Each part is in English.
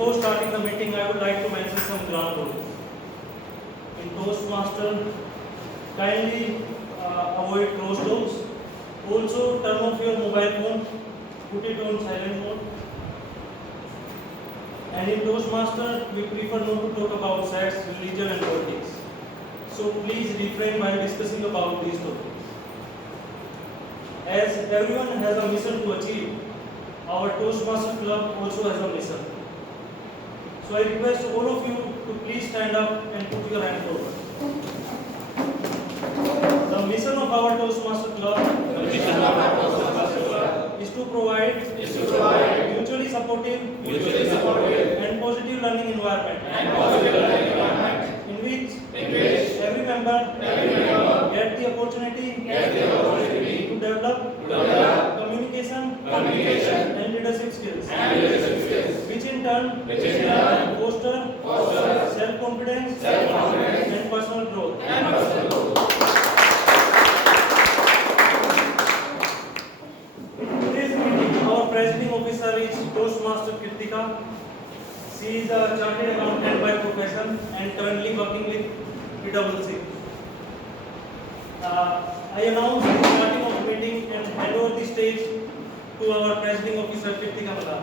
Before starting the meeting, I would like to mention some ground rules. In Toastmaster, kindly avoid closed doors. Also, turn off your mobile phone, put it on silent mode. And in Toastmaster, we prefer not to talk about sex, religion, and politics. So please refrain while discussing about these topics. As everyone has a mission to achieve, our Toastmaster Club also has a mission. So I request all of you to please stand up and put your hand forward. The mission of our Toastmaster Club is to provide mutually supportive and positive learning environment in which every member get the opportunity to develop communication and leadership skills, which in turn foster self-confidence and personal growth. In today's meeting, our presiding officer is Toastmaster Kritika. She is a chartered accountant by profession and currently working with PwC. I announce the starting of the meeting and hand over the stage to our presiding officer Kritika Madar.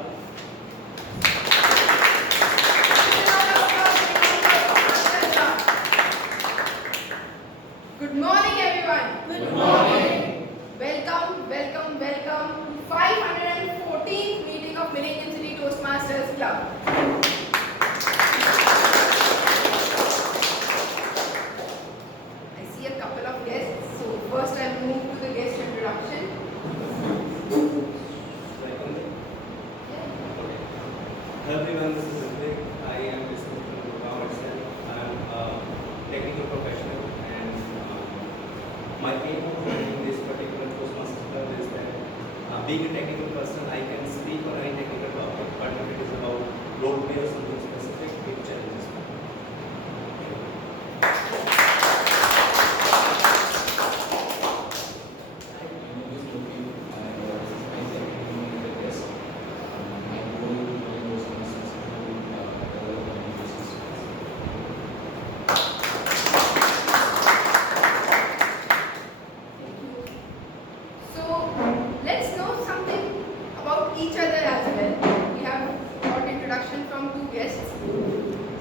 Good morning, everyone. Good morning. Welcome to 514th meeting of Millennium City Toastmasters Club. I see a couple of guests, so first I'll move to the guest introduction. Hello everyone, this is Ritwik. I am listening from Gurgaon itself. I am a technical professional and my aim of joining this particular Toastmasters Club is that being a technical person, I can speak on any technical topic, but if it is about role play or something specific, it challenges me. So let's know something about each other as well. We have got introduction from two guests.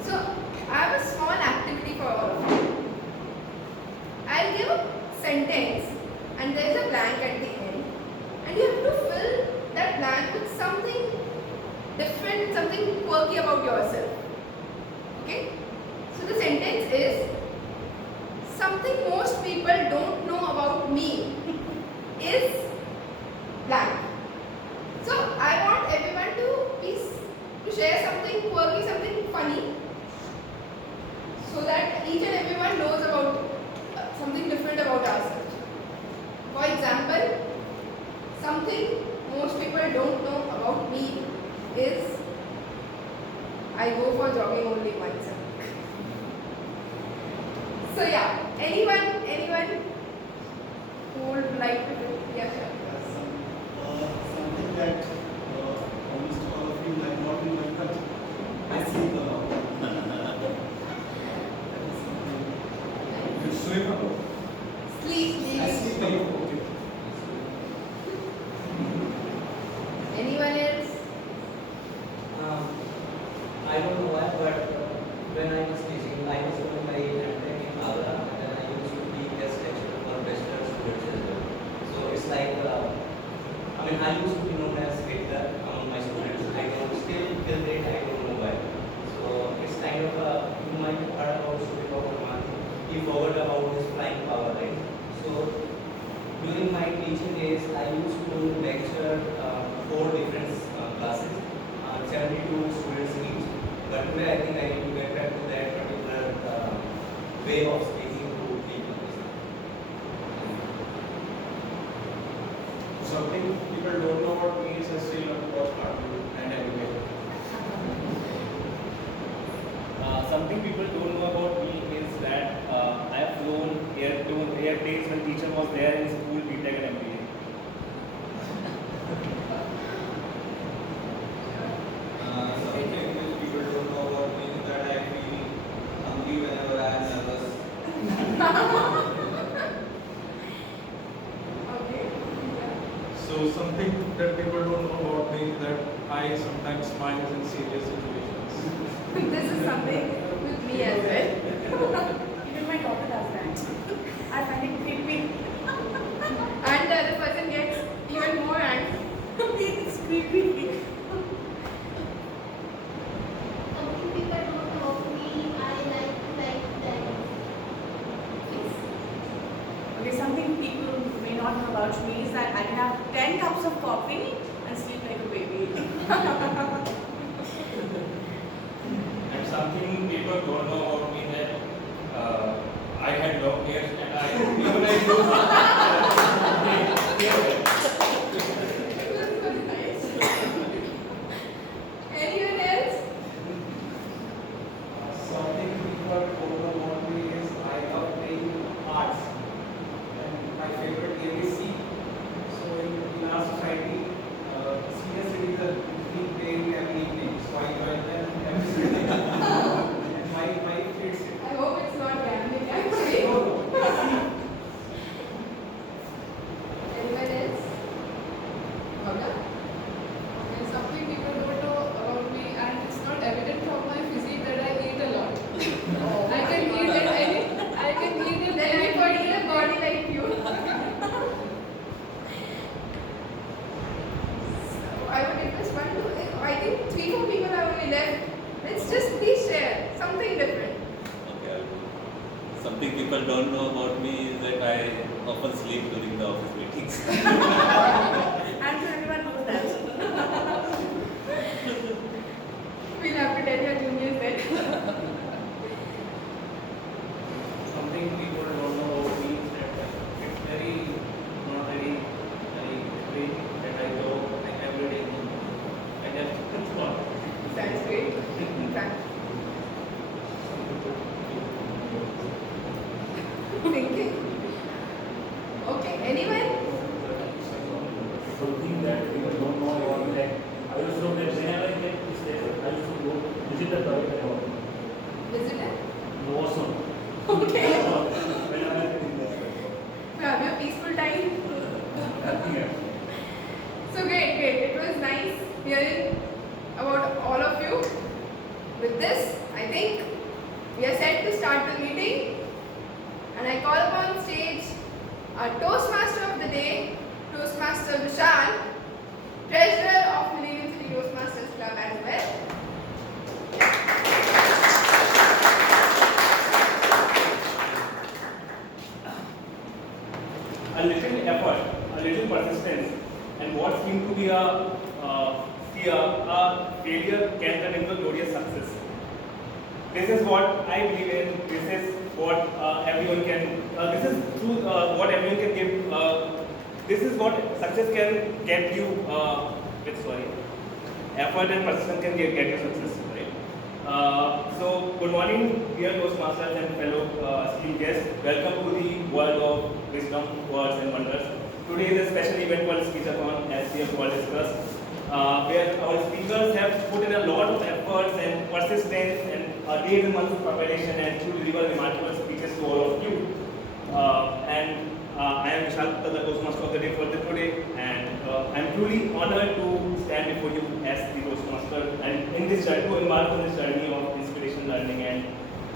So I have a small activity for all of you. I'll give a sentence and there is a blank at the end, and you have to fill that blank with something different, something quirky about yourself. Okay? So the sentence is, something most people don't know about me is blank. So I want everyone to share something quirky, something funny, so that each and everyone knows about something different about ourselves. For example, something most people don't know about me is I go for jogging only once a week. So yeah, anyone who would like to do? Yeah, sure. Something that almost all of you like not in my country. I sleep a lot. You swim a lot. Sleep. I sleep a lot. Okay. Anyone else? I don't know why, but when I was teaching, I was doing my MTech in Agra, and I used to be guest lecturer for bachelor students as well. So it's like, I used to be known as Hitler among my students. I don't still till date I don't know why. So it's kind of you might have heard about Surya Rahman. He forgot about his flying power, right? So during my teaching days, I used to lecture 4 different classes, 72 students each. But today I think I need to get back to that particular way of speaking to people. Something people don't know about me is I still not watch cartoon and anime. Something people don't know about me is that I have flown airplanes when teacher was there in school, BTech and MBA. Something people find us in serious situations. This is something with me as well. Even my daughter does that. I find it creepy. And the other person gets even more angry. It's creepy. Something people don't know of me, I like to like that. Okay, something people may not know about me is that I can have 10 cups of coffee and sleep like a baby. And something people don't know about me that I had long hair and I even I do Anyone else? Something people don't know about me is I love playing arts. And my favorite game is C. So in our society, senior citizens usually playing every evening. So I join them every single day. And my kids. I hope it's not gambling actually. Anyone else? Bhavna? Okay, something people don't know about me, and it's not evident from my physique that I eat a lot. I can eat at any, I can eat in Then any I got a body like you. So I would request one, two, I think 3-4 people are only left. Let's just please share something different. Okay, I'll do. Something people don't know about me is that I often sleep during the office meetings. And so everyone knows that. We'll have to tell your juniors then. Something people don't know about me is that it's very, not very great that I go like every day. I just thought. Sounds great. Thanks. Thinking. Okay, anyone? Something that people don't know about me, like I used to get whenever I get this place, I used to go visit the toilet at home. Visitor? Washroom. Okay. Whenever I get in there. Have your peaceful time. Nothing else. So great. It was nice hearing about all of you. With this, I think we are set to start the meeting. And I call upon stage our Toastmaster of the day, Toastmaster Vishal, Treasurer of Millennium City Toastmasters Club as well. A little effort, a little persistence, and what seemed to be a failure can turn into a glorious success. This is what I believe in. This is what everyone can. This is through what everyone can give. This is what success can get you. Effort and persistence can get you success. Right. So good morning, dear Toastmasters and fellow esteemed guests. Welcome to the world of wisdom, words, and wonders. Today is a special event called Speechathon, as we have all discussed, where our speakers have put in a lot of efforts and persistence and days and months of preparation and to deliver remarkable speeches to all of you. I am Vishal Gupta, the Toastmaster of the day for today, and I am truly honored to stand before you as the Toastmaster and in this journey, to embark on this journey of inspiration, learning, and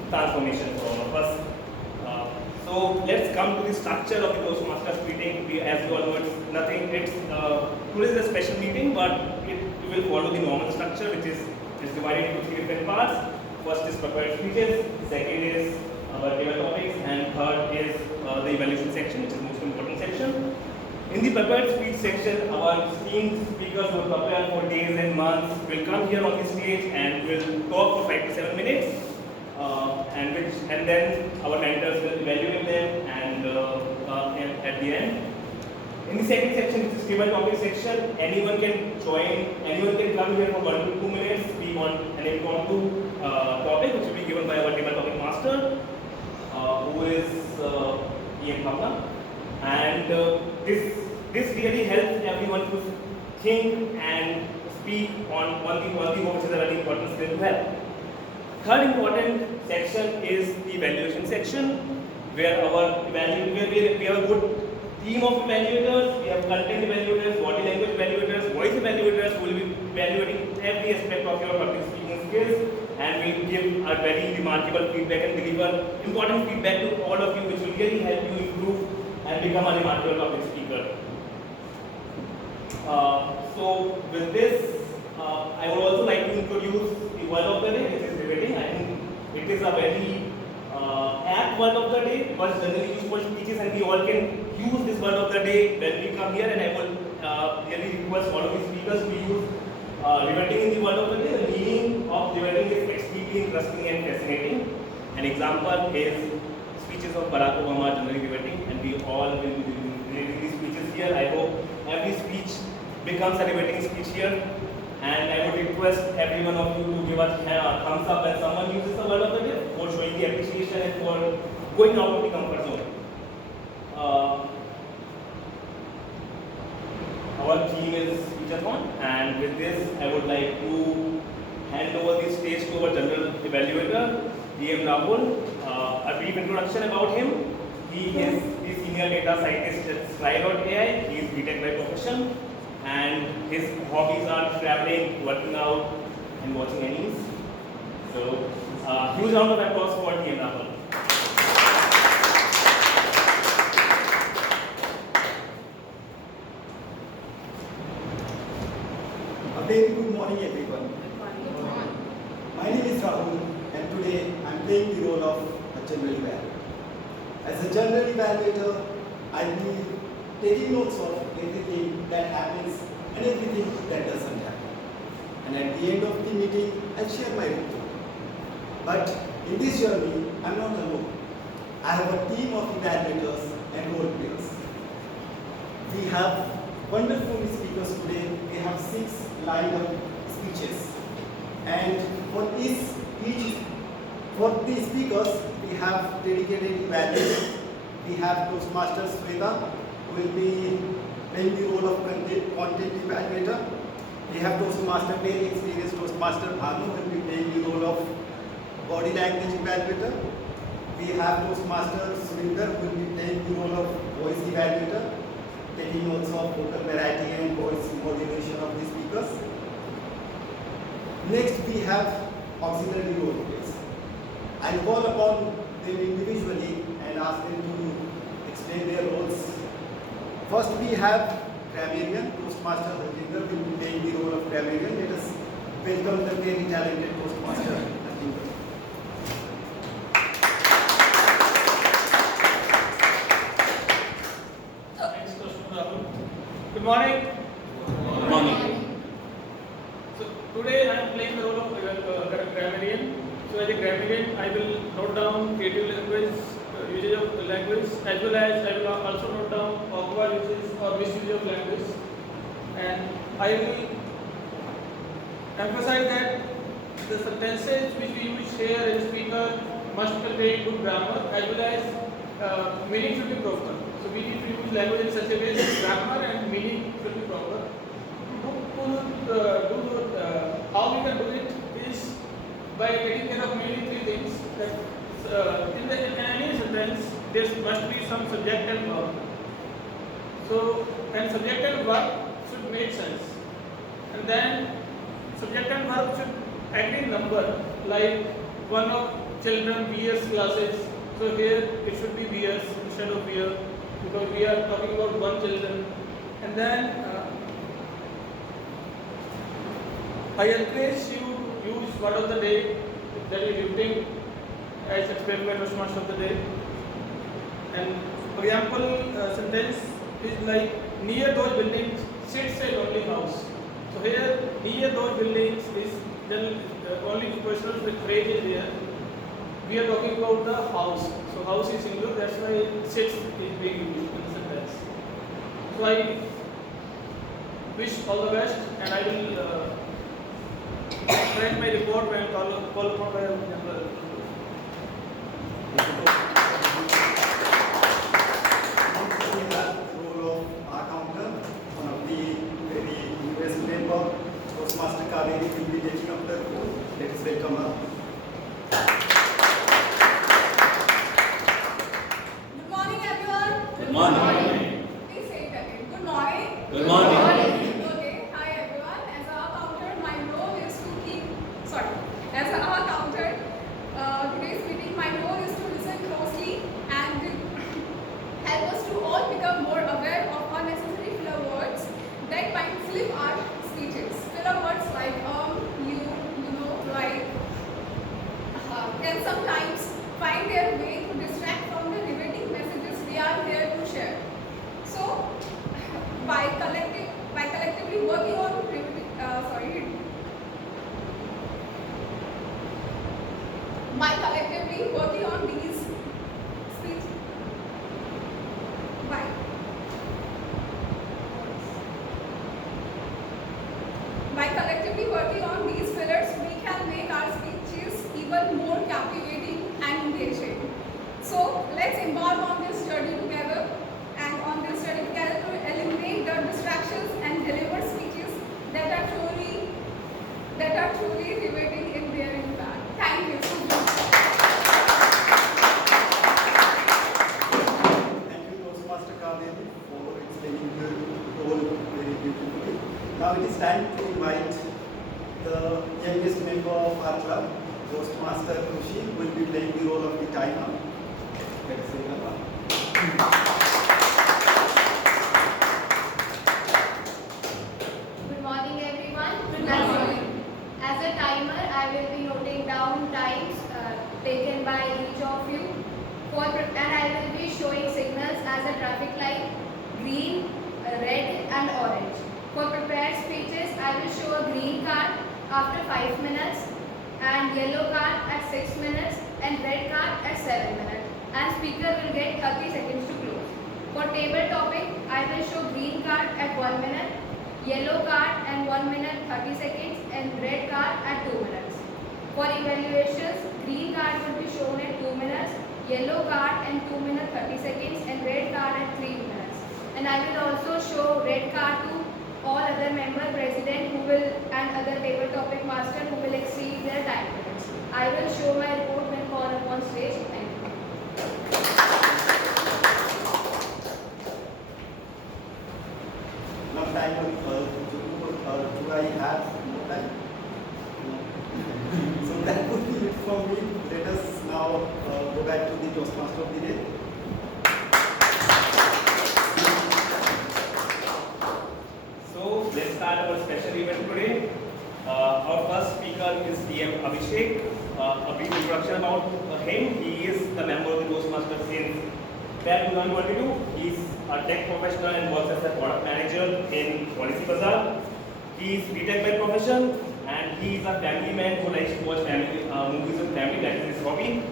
transformation for all of us. So let's come to the structure of the Toastmasters meeting. As you all know, it's nothing. It's today is a special meeting, but it will follow the normal structure, which is divided into 3 different parts. First is prepared speeches. Second is our table topics, and third is the evaluation section, which is the most important section. In the prepared speech section, our esteemed speakers who are prepared for days and months will come here on the stage and will talk for 5 to 7 minutes. And then our mentors will evaluate them and at the end. In the second section, which is table topic section, anyone can join, anyone can come here for 1 to 2 minutes, speak on an impromptu topic, which will be given by our table topic master, who is E.M. Bhavna. And this really helps everyone to think and speak on one thing, which is a very important skill to have. Third important section is the evaluation section, where we have a good team of evaluators. We have content evaluators, body language evaluators, voice evaluators who will be evaluating every aspect of your public speaking skills and will give a very remarkable feedback and deliver important feedback to all of you, which will really help you improve and become a remarkable public speaker. So with this, I would also like to introduce the word of the day, which is riveting. I think it is a very apt word of the day, because generally used for speeches and we all can use this word of the day when we come here, and I will really request all of the speakers to use riveting in the word of the day. The meaning of riveting is extremely interesting and fascinating. An example is speeches of Barack Obama are generally riveting, and we all will be reading these speeches here. I hope every speech becomes a riveting speech here. And I would request every one of you to give us a thumbs up when someone uses the word of the day, for showing the appreciation and for going out of the comfort zone. Our theme is Speechathon, and with this I would like to hand over the stage to our general evaluator, DM Rahul. A brief introduction about him. He is the senior data scientist at Sky.ai. He is BTech by profession, and his hobbies are traveling, working out, and watching animes. So, huge round of applause for DM Rahul. A very good morning, everyone. My name is Rahul, and today I am playing the role of a general evaluator. As a general evaluator, I will be taking notes of everything that happens and everything that doesn't happen. And at the end of the meeting, I'll share my report. But in this journey, I'm not alone. I have a team of evaluators and role players. We have wonderful speakers today. We have 6 lined up speeches. And for these speakers, we have dedicated evaluators. We have Toastmaster Sweta, who will be playing the role of content evaluator. We have Toastmaster, very experienced Toastmaster Bhanu, who will be playing the role of body language evaluator. We have Toastmaster Surinder, who will be playing the role of voice evaluator, taking notes of vocal variety and voice modulation of the speakers. Next, we have auxiliary role players. I'll call upon them individually and ask them to explain their roles. First, we have grammarian. Toastmaster Harjinder will be playing the role of grammarian. Let us welcome the very talented Toastmaster Harjinder. Thanks, Toastmaster Rahul. Good morning. Good morning. So today I am playing the role of grammarian. So as a grammarian, I will note down creative language, usage of language, as well as I will also note down awkward usage or misuse of language. And I will emphasize that the sentences which we use here as a speaker must contain good grammar, as well as meaning should be proper. So we need to use language in such a way that grammar and meaning should be proper. How we can do it is by taking care of mainly 3 things. That in any sentence there must be some subject and verb. So, and subject and verb should make sense. And then subject and verb should agree number, like one of children wears glasses. So here it should be wears instead of wear, because we are talking about one children. And then I encourage you use word of the day, that is riveting, as explained by Toastmaster of the day. And for example, sentence is like, near those buildings sits a lonely house. So here, near those buildings is the only personal phrase is there. We are talking about the house. So house is singular, that's why sits is being used in the sentence. So I wish all the best, and I will write my report when call upon by general. Role of our counter, one of the very newest member, Toastmaster Kaveri, will be taking up the role. Let us welcome her. Good morning, everyone. Good morning. Please say it again. Good morning. Good morning. Okay. Hi, everyone. As our counter, my role sorry, as our counter, today's meeting, my role is to listen closely and help us to all become more aware of unnecessary filler words that might slip our speeches. Filler words like you know, like, can sometimes find their way to distract from the riveting messages we are here to share. So, by collectively working on by collectively working on these speech by collectively working on these pillars, we can make our speeches even more captivating and engaging. So let's embark on this journey together, and on this journey together to eliminate the distractions and deliver speeches that are truly riveting in their impact. Thank you so much. Thank you, Toastmaster Kaveri, for explaining your role very beautifully. Now it is time to invite the youngest member of our club, Toastmaster Krushi, who will be playing the role of the timer. Let's say Good morning, everyone. Good morning. As a timer, I will be noting down times taken by each of you, and I will be showing signals as a traffic light, green, red, and orange. For prepared speeches, I will show a green card after 5 minutes, and yellow card at 6 minutes, and red card at 7 minutes. And speaker will get 30 seconds to close. For table topic, I will show green card at 1 minute, yellow card and 1 minute 30 seconds, and red card at 2 minutes. For evaluations, green card will be shown at 2 minutes, yellow card and 2 minutes 30 seconds, and red card at 3 minutes. And I will also show red card to all other member president and other table topic master who will exceed their time limits. I will show my report when called upon stage. Thank you. now time do I have more time? So that would be it from me. Let us now go back to the Toastmaster of the day. So let's start our special event today. Our first speaker is DM Abhishek. A brief introduction about him. He is the member of the Toastmasters since Feb 2022. He is a tech professional and works as a product manager in Policy Bazaar. He is BTech by profession, and he is a family man who likes to watch movies with family. That is his hobby.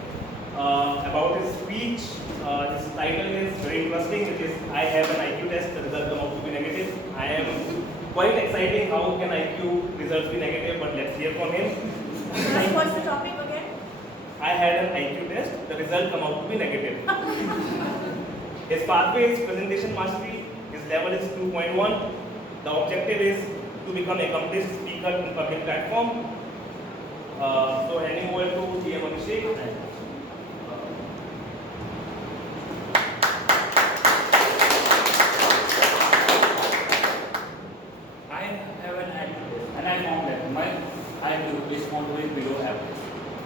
About his speech, his title is very interesting. It is I have an IQ test. The result come out to be negative. I am quite exciting. How can IQ results be negative? But let's hear from him. What's the topic again? I had an IQ test. The result come out to be negative. His pathway is presentation mastery. His level is 2.1. The objective is to become an accomplished speaker in public platform. So handing over to DM Abhishek. I have an attitude and I found that my IQ is moderate below average.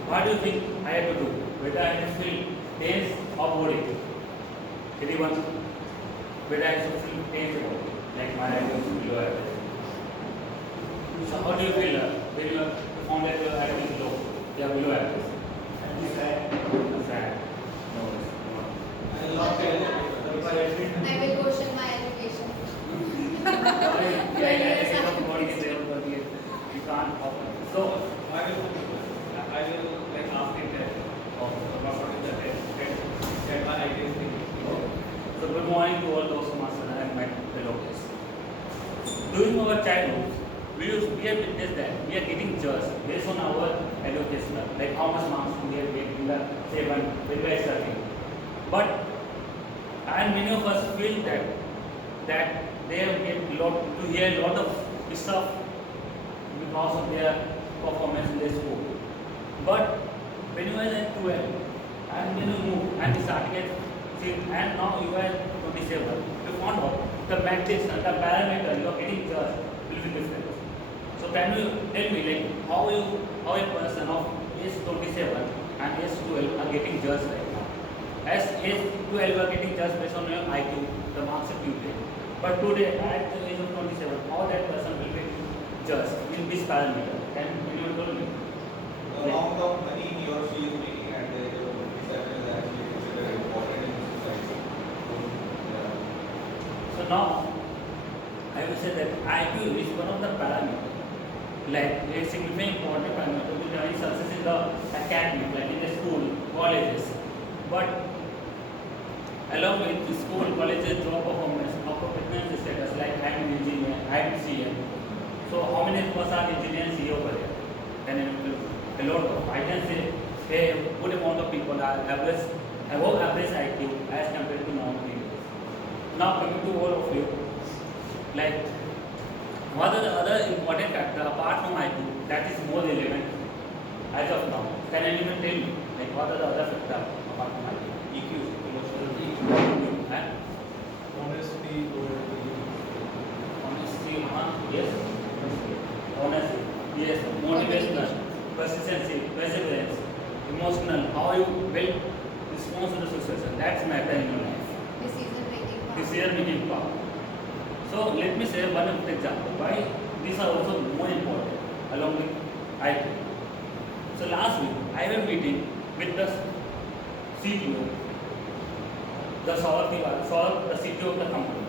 What do you think I have to do? Whether I have to feel tense or boring? Anyone? Whether I have to feel tense or boring? Like my IQ is below average. So how do you feel when you found that your IQ is low? You are below average. Sad. No worries. I will question my education. You can't offer. So I will like ask him that. What is the test? Get my ideas. So good morning to all those masters and my fellow guests. During our childhood, we have witnessed that we are getting judged based on our education, like how much marks we have get in the say when we are studying. But and many of us feel that they have to hear a lot of stuff because of their performance in their school. But when you are at 12 and then you move and you start at and now you are 27, you found out the metrics and the parameter you are getting judged will be different. So can you tell me like how a person of age 27 and age 12 are getting judged right now? As age 12 are getting judged based on your IQ, the marks that you get. But today at the age of 27, how that person will be judged in this parameter? Can you tell me? The amount of money he or she is making at the age of 27 is actually considered important in society. So now, I will say that IQ is one of the parameters, like a significant important parameter to determine success in the academic, like in the school, colleges. But along with the school, colleges, job performance, occupational status, like I am an engineer, I am CA. So how many of us are engineers here over there? And a lot of, I can say a good amount of people are average, above average IQ as compared to non-engineers. Now coming to all of you, like what are the other important factors apart from IQ that is more relevant as of now? Can anyone tell me like what are the other factors apart from IQ? EQ, emotional EQ. And Honesty, loyalty. honesty, yes. Honesty, yes. Motivational, persistency, perseverance, emotional, how you will respond to the situation. That's matter in your life. Decision making power. Decision making power. So let me say one of the example why these are also more important along with IQ. So last week I had a meeting with the CTO, the Saurabh, the CTO of the company.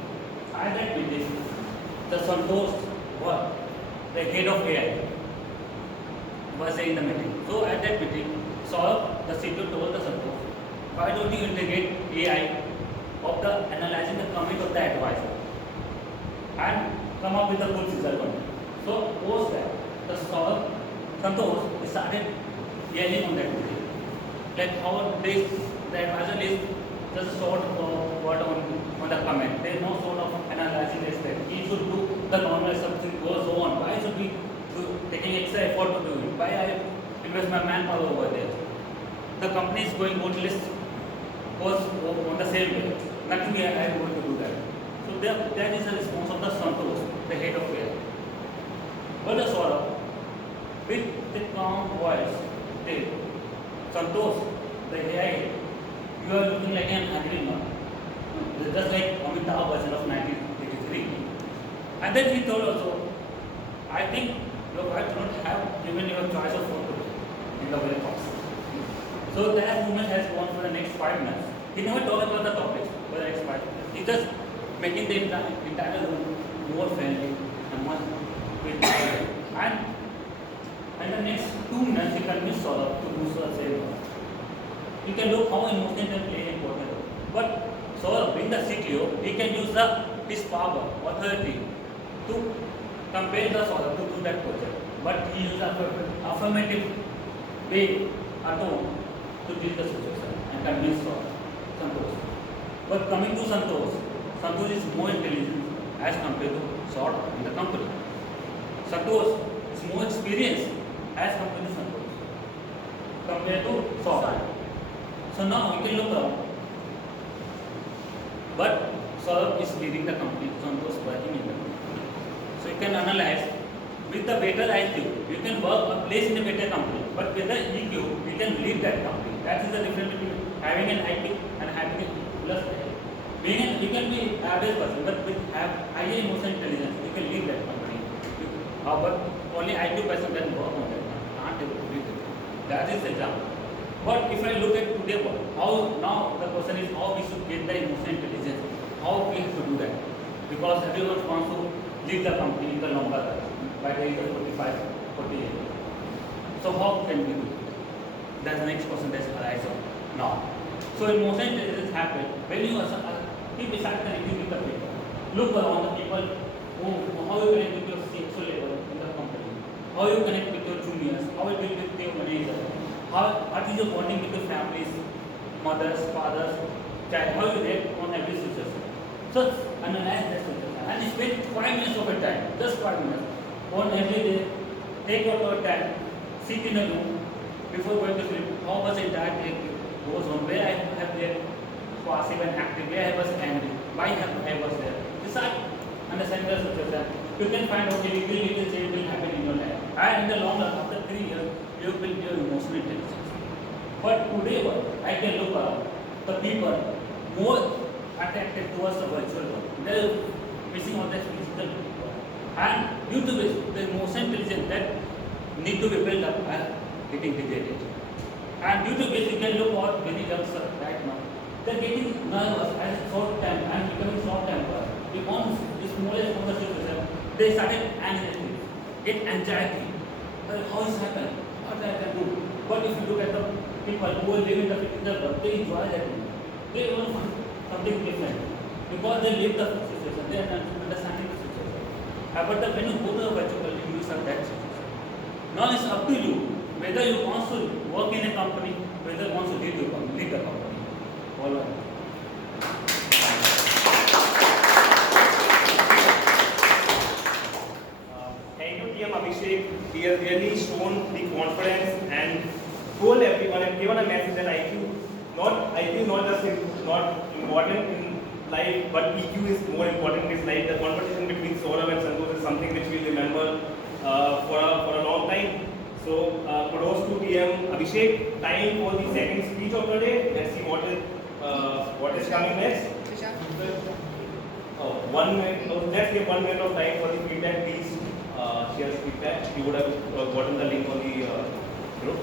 At that meeting, the Santosh was the head of AI was there in the meeting. So at that meeting, Saurabh, the CTO told the Santosh, why don't you integrate AI of the analyzing the comment of the advisor and come up with a good result on it. So post that, the Santosh started yelling on that meeting. Like how this, the advisor is just sort of word on the comment. There is no sort of analyzing this thing. He should do the normal something goes on. Why should we taking extra effort to do it? Why I invest my manpower over there? The company is going on list was on the same way. Nothing I am going to do that. So that is the response of the Santosh, the head of AI. But the Saurabh, with the calm voice, they Santosh, the AI, you are looking like an angry man. Just like Amitabh Bachchan of 1983. And then he told also, I think your wife do not have given you a choice of what to do in the very past. So that movement has gone for the next 5 minutes. He never talked about the topics for the next 5 minutes. He just making the entire room more friendly and much with and in the next 2 minutes, you can miss Saurabh to do the same work. You can look how emotion can play an important role. But Saurabh, being the CTO, he can use his power, authority to compel the Saurabh to do that project. But he used affirmative way or tone to deal the situation and convince Santosh. But coming to Santosh, Santosh is more intelligent as compared to Saurabh in the company. Santosh is more experienced as compared to Santosh, compared to Saurabh. So now you can look around. But Saurabh is leading the company, Santosh is working in the company. So you can analyze with the better IQ, you can work or place in a better company. But with the EQ, you can lead that company. That is the difference between having an IQ and having a plus IQ. You can be average person, but with higher emotional intelligence, you can lead that company. But only IQ person can work on that. Can't able to lead it. That is the example. But if I look at today, how now the question is how we should get the emotional intelligence, how we have to do that? Because everyone wants to lead the company in the longer run by the age of 45, 40 years. So how can we do it? That's the next question that arises now. So emotional intelligence happens when you keep beside connecting with the people. Look around the people how you connect with your sexual level in the company, how you connect with your juniors, how you deal with your manager, what is your bonding with your families, mothers, fathers, child, how you react on every situation. So analyze that situation and spend 5 minutes of your time, just 5 minutes, on every day. Take out your time, sit in a room before going to sleep. How was the entire day goes on? Where I have been passive and active, where I was angry, why I was there. Decide, understand the situation. you can find okay, little change will happen in your life. And in the long run, after 3 years, you will build your emotional intelligence. But today, what I can look at the people more attracted towards the virtual world. They are missing all that physical world. And due to which the emotional intelligence that need to be built up are getting degraded. And due to which you can look at many youngsters right now. They are getting nervous as a short time and becoming short tempered. Because the smallest conversation, they started anxiety, get anxiety. How is happened? What I can do? But if you look at the people who are living the physical world, they enjoy that. They want something different because they live the situation. They are understanding the situation. But when you go to the virtual world, you use that situation. Now it's up to you whether you want to work in a company, whether you want to lead the company. All right. Thank you, TM Abhishek. He has really shown the confidence and told everyone and given a message that IQ not just not important in life, but EQ is more important in his life. The conversation between Saurabh and Santosh is something which we'll remember for a long time. So kudos to TM Abhishek. Time for the second speech of the day. Let's see what is coming next. Oh, 1 minute. Let's give 1 minute of time for the feedback. Please share the feedback. You would have gotten the link on the group.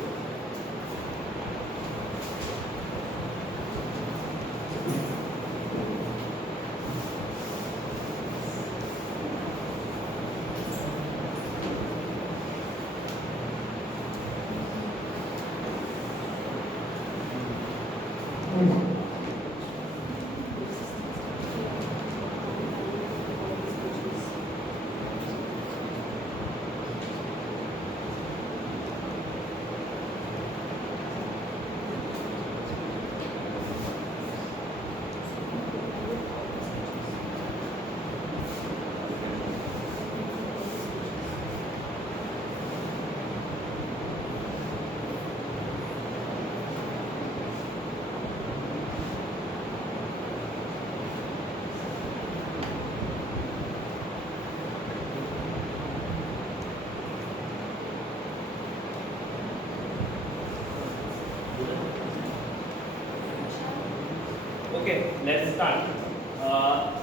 Okay, let's start.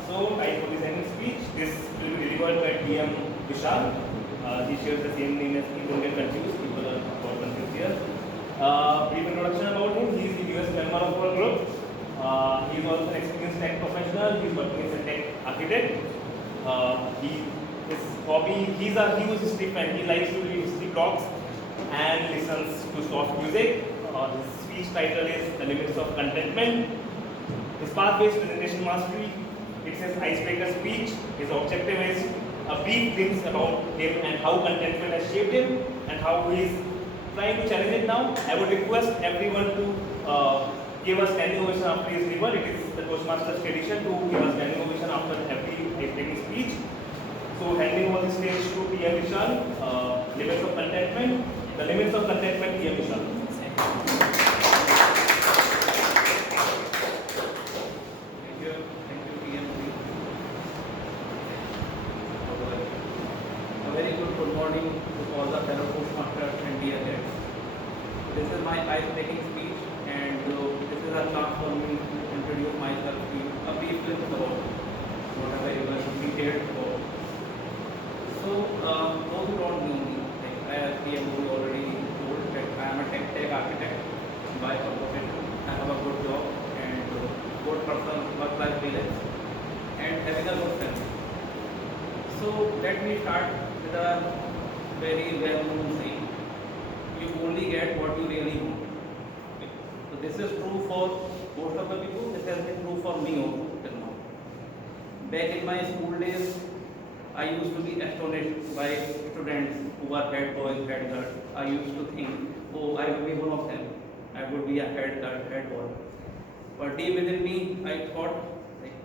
So, I for the second speech. This will be delivered by TM Vishal. He shares the same name as me. Don't get confused. People are got confused here. Brief introduction about him. He is the newest member of our group. He is also an experienced tech professional. He is working as a tech architect. His hobby. He was a history fan. He likes to read history blogs and listens to soft music. His speech title is The Limits of Contentment. His path-based presentation mastery, it says icebreaker speech. His objective is a brief glimpse about him and how contentment has shaped him and how he is trying to challenge it now. I would request everyone to give us standing ovation after his deliver. It is the Toastmasters tradition to give us standing ovation after every icebreaking speech. So handing over the stage to TM Vishal, limits of contentment. The limits of contentment, TM Vishal. Good morning to all the fellow Toastmasters and dear guests. This is my ice-breaking speech, and this is a chance for me to introduce myself to you, a brief glimpse about whatever you are prepared for. So, those who don't know me, like as TM already told, that I am a tech architect by profession. I have a good job and good personal work-life balance, and having a good family. So, let me start with a very well-known saying: you only get what you really want. So this is true for most of the people. This has been true for me also till now. Back in my school days, I used to be astonished by students who were head boys, head girls. I used to think, oh, I will be one of them. I would be a head girl, head boy. But deep within me, I thought, like,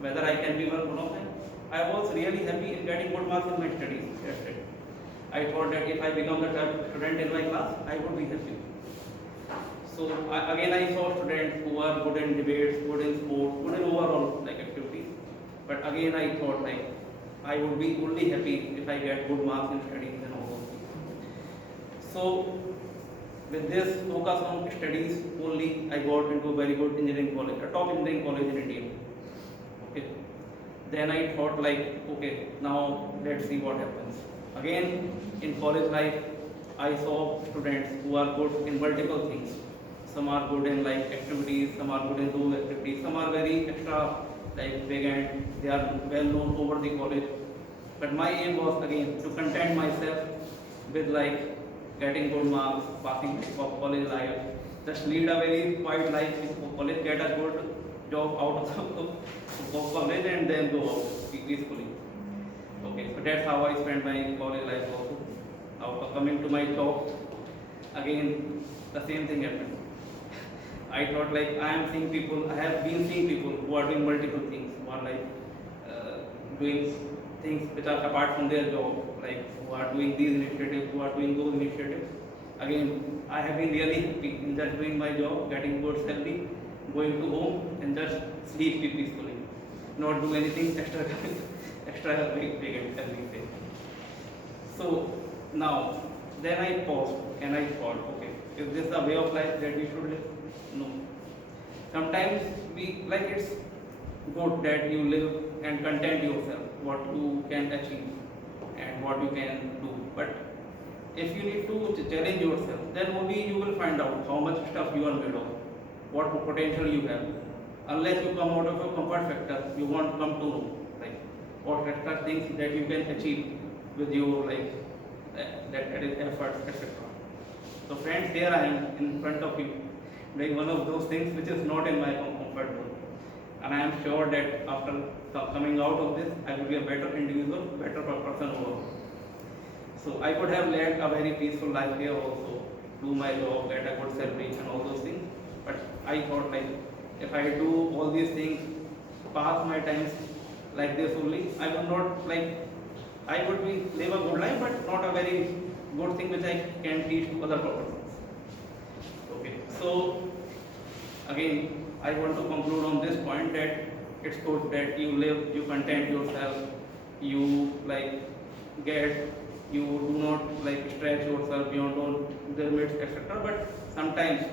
whether I can be one of them. I was really happy in getting good marks in my studies. That's it. I thought that if I become the top student in my class, I would be happy. So again, I saw students who are good in debates, good in sports, good in overall like activities. But again, I thought like I would be only happy if I get good marks in studies and all those things. So with this focus on studies only, I got into a very good engineering college, a top engineering college in India. Okay. Then I thought like, okay, now let's see what happens. Again, in college life, I saw students who are good in multiple things. Some are good in like activities, some are good in those activities, some are very extra like big and they are well known over the college. But my aim was again to content myself with like getting good marks, passing of college life, just lead a very quiet life in college, get a good job out of college and then go out peacefully. Okay, so that's how I spent my college life also. Now coming to my job, again the same thing happened. I thought like I have been seeing people who are doing multiple things, who are like doing things which are apart from their job, like who are doing these initiatives, who are doing those initiatives. Again, I have been really happy in just doing my job, getting good salary, going to home and just sleep peacefully, not do anything extra big as we say. So now, then I paused and I thought, okay, is this a way of life that we should live? No. Sometimes we like it's good that you live and content yourself, what you can achieve and what you can do. But if you need to challenge yourself, then only you will find out how much stuff you are made of, what potential you have. Unless you come out of your comfort factor, you won't come to know like what extra things that you can achieve with your like that is efforts, etc. So friends, here I am in front of you, doing one of those things which is not in my comfort zone. And I am sure that after coming out of this, I will be a better individual, better person overall. So I could have led a very peaceful life here also, do my job, get a good salary and all those things. But I thought like, if I do all these things, pass my times like this only, I would not like, I would be live a good life, but not a very good thing which I can teach to other persons. Okay, so again, I want to conclude on this point that it's good that you live, you content yourself, you like you do not like stretch yourself beyond all the limits, etc. But sometimes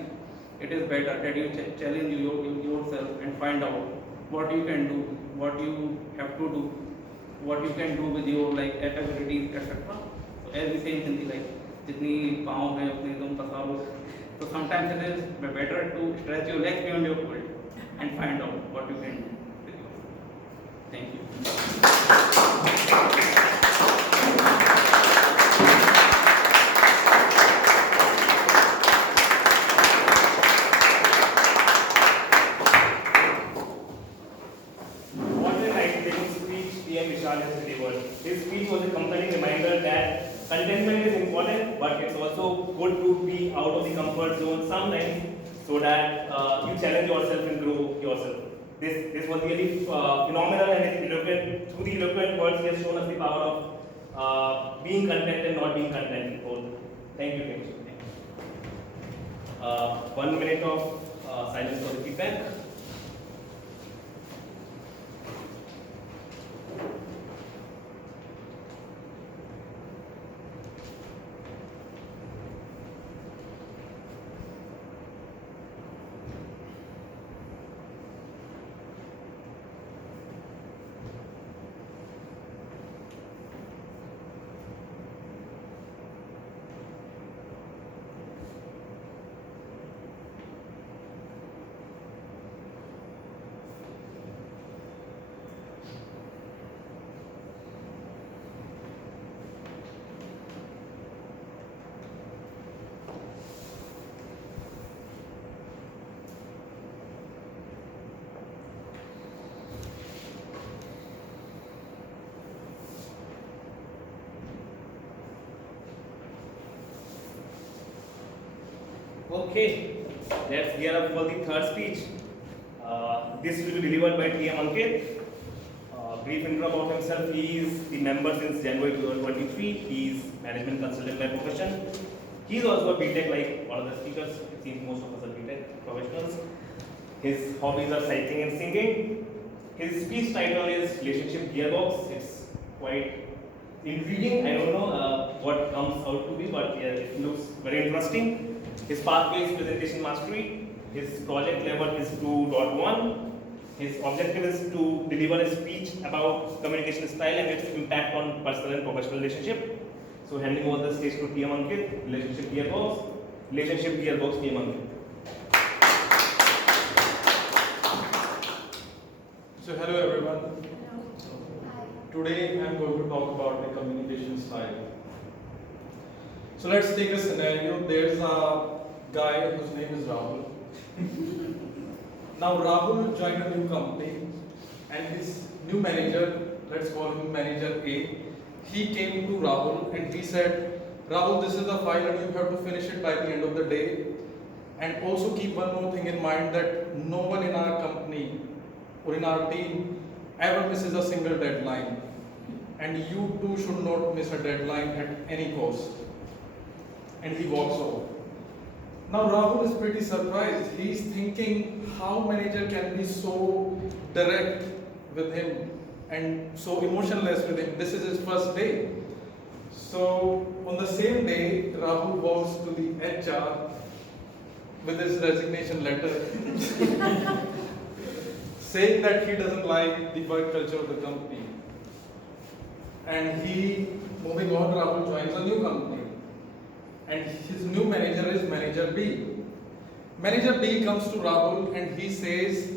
it is better that you challenge yourself and find out what you can do, what you have to do, what you can do with your like abilities, etc. So as we say in Hindi, like जितनी पाँव है उतनी तुम पसारो. So sometimes it is better to stretch your legs beyond your foot and find out what you can do with yourself. Thank you. What an exciting speech PM Vishal has delivered. His speech was a compelling reminder that contentment is important, but it's also good to be out of the comfort zone sometimes so that you challenge yourself and grow yourself. This was really phenomenal, and through the eloquent words, he has shown us the power of being content and not being content. Thank you, Hemish. 1 minute of silence for the feedback. Okay, let's gear up for the third speech. This will be delivered by PM Ankit. Brief intro about himself. He is the member since January 2023. He is management consultant by profession. He is also a BTech like all other speakers. It seems most of us are BTech professionals. His hobbies are cycling and singing. His speech title is Relationship Gearbox. It's quite intriguing. I don't know what comes out to be, but yeah, it looks very interesting. His pathway is presentation mastery. His project level is 2.1. His objective is to deliver a speech about communication style and its impact on personal and professional relationship. So handing over the stage to TM Ankit, Relationship Gearbox TM Ankit. So hello everyone. Today I am going to talk about the communication style. So let's take a scenario. There's a guy whose name is Rahul. Now Rahul joined a new company and his new manager, let's call him manager A, he came to Rahul and he said, Rahul, this is a file and you have to finish it by the end of the day. And also keep one more thing in mind, that no one in our company or in our team ever misses a single deadline. And you too should not miss a deadline at any cost. And he walks off. Now Rahul is pretty surprised. He's thinking how manager can be so direct with him and so emotionless with him. This is his first day. So on the same day, Rahul walks to the HR with his resignation letter saying that he doesn't like the work culture of the company. And moving on, Rahul joins a new company. And his new manager is Manager B. Manager B comes to Rahul and he says,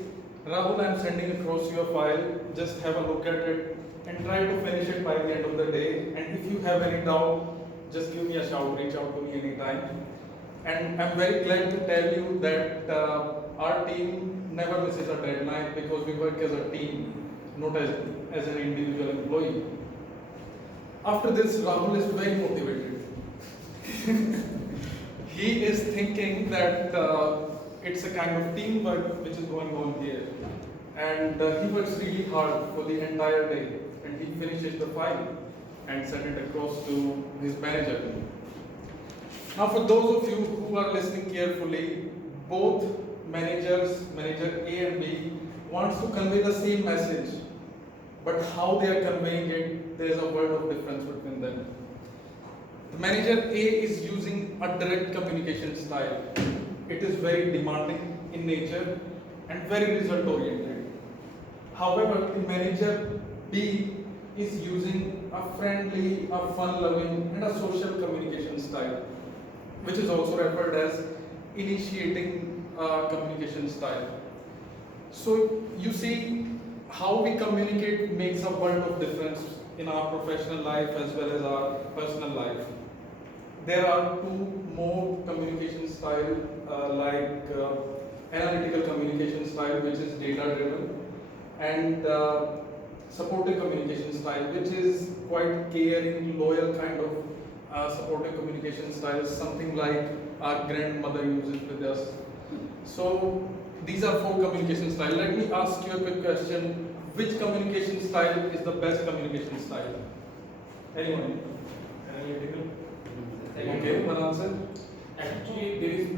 Rahul, I'm sending across your file, just have a look at it and try to finish it by the end of the day. And if you have any doubt, just give me a shout, reach out to me anytime. And I'm very glad to tell you that our team never misses a deadline because we work as a team, not as an individual employee. After this, Rahul is very motivated. He is thinking that it's a kind of teamwork which is going on here. And he works really hard for the entire day. And he finishes the file and sends it across to his manager. Now for those of you who are listening carefully, both managers, Manager A and B, wants to convey the same message. But how they are conveying it, there is a world of difference between them. The Manager A is using a direct communication style. It is very demanding in nature and very result oriented. However, the Manager B is using a friendly, a fun-loving and a social communication style, which is also referred as initiating communication style. So you see, how we communicate makes a world of difference in our professional life as well as our personal life. There are two more communication style like analytical communication style, which is data driven, and supportive communication style, which is quite caring, loyal kind of supportive communication style, something like our grandmother uses with us. So these are 4 communication styles. Let me ask you a quick question. Which communication style is the best communication style? Anyone? Analytical? Okay, one answer. Actually, there is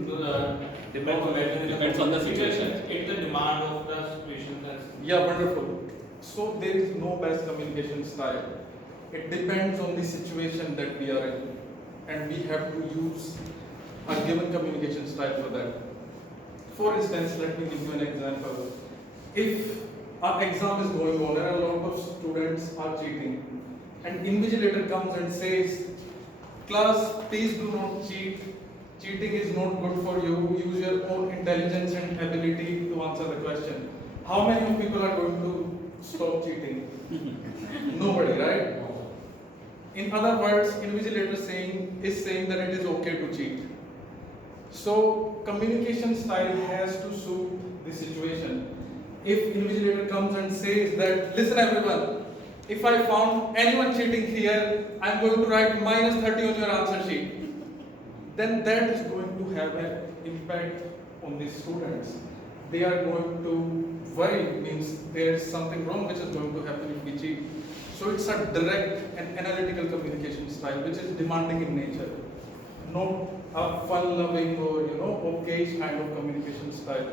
depends on the situation. It's the demand of the situation. Yeah, wonderful. So there is no best communication style. It depends on the situation that we are in, and we have to use a given communication style for that. For instance, let me give you an example. If our exam is going on and a lot of students are cheating, and invigilator comes and says, class, please do not cheat. Cheating is not good for you. Use your own intelligence and ability to answer the question. How many of people are going to stop cheating? Nobody, right? In other words, invigilator is saying that it is okay to cheat. So communication style has to suit the situation. If invigilator comes and says that, listen everyone, if I found anyone cheating here, I'm going to write -30 on your answer sheet. Then that is going to have an impact on the students. They are going to worry, means there is something wrong which is going to happen if we cheat. So it's a direct and analytical communication style which is demanding in nature, not a fun-loving or okay kind of communication style.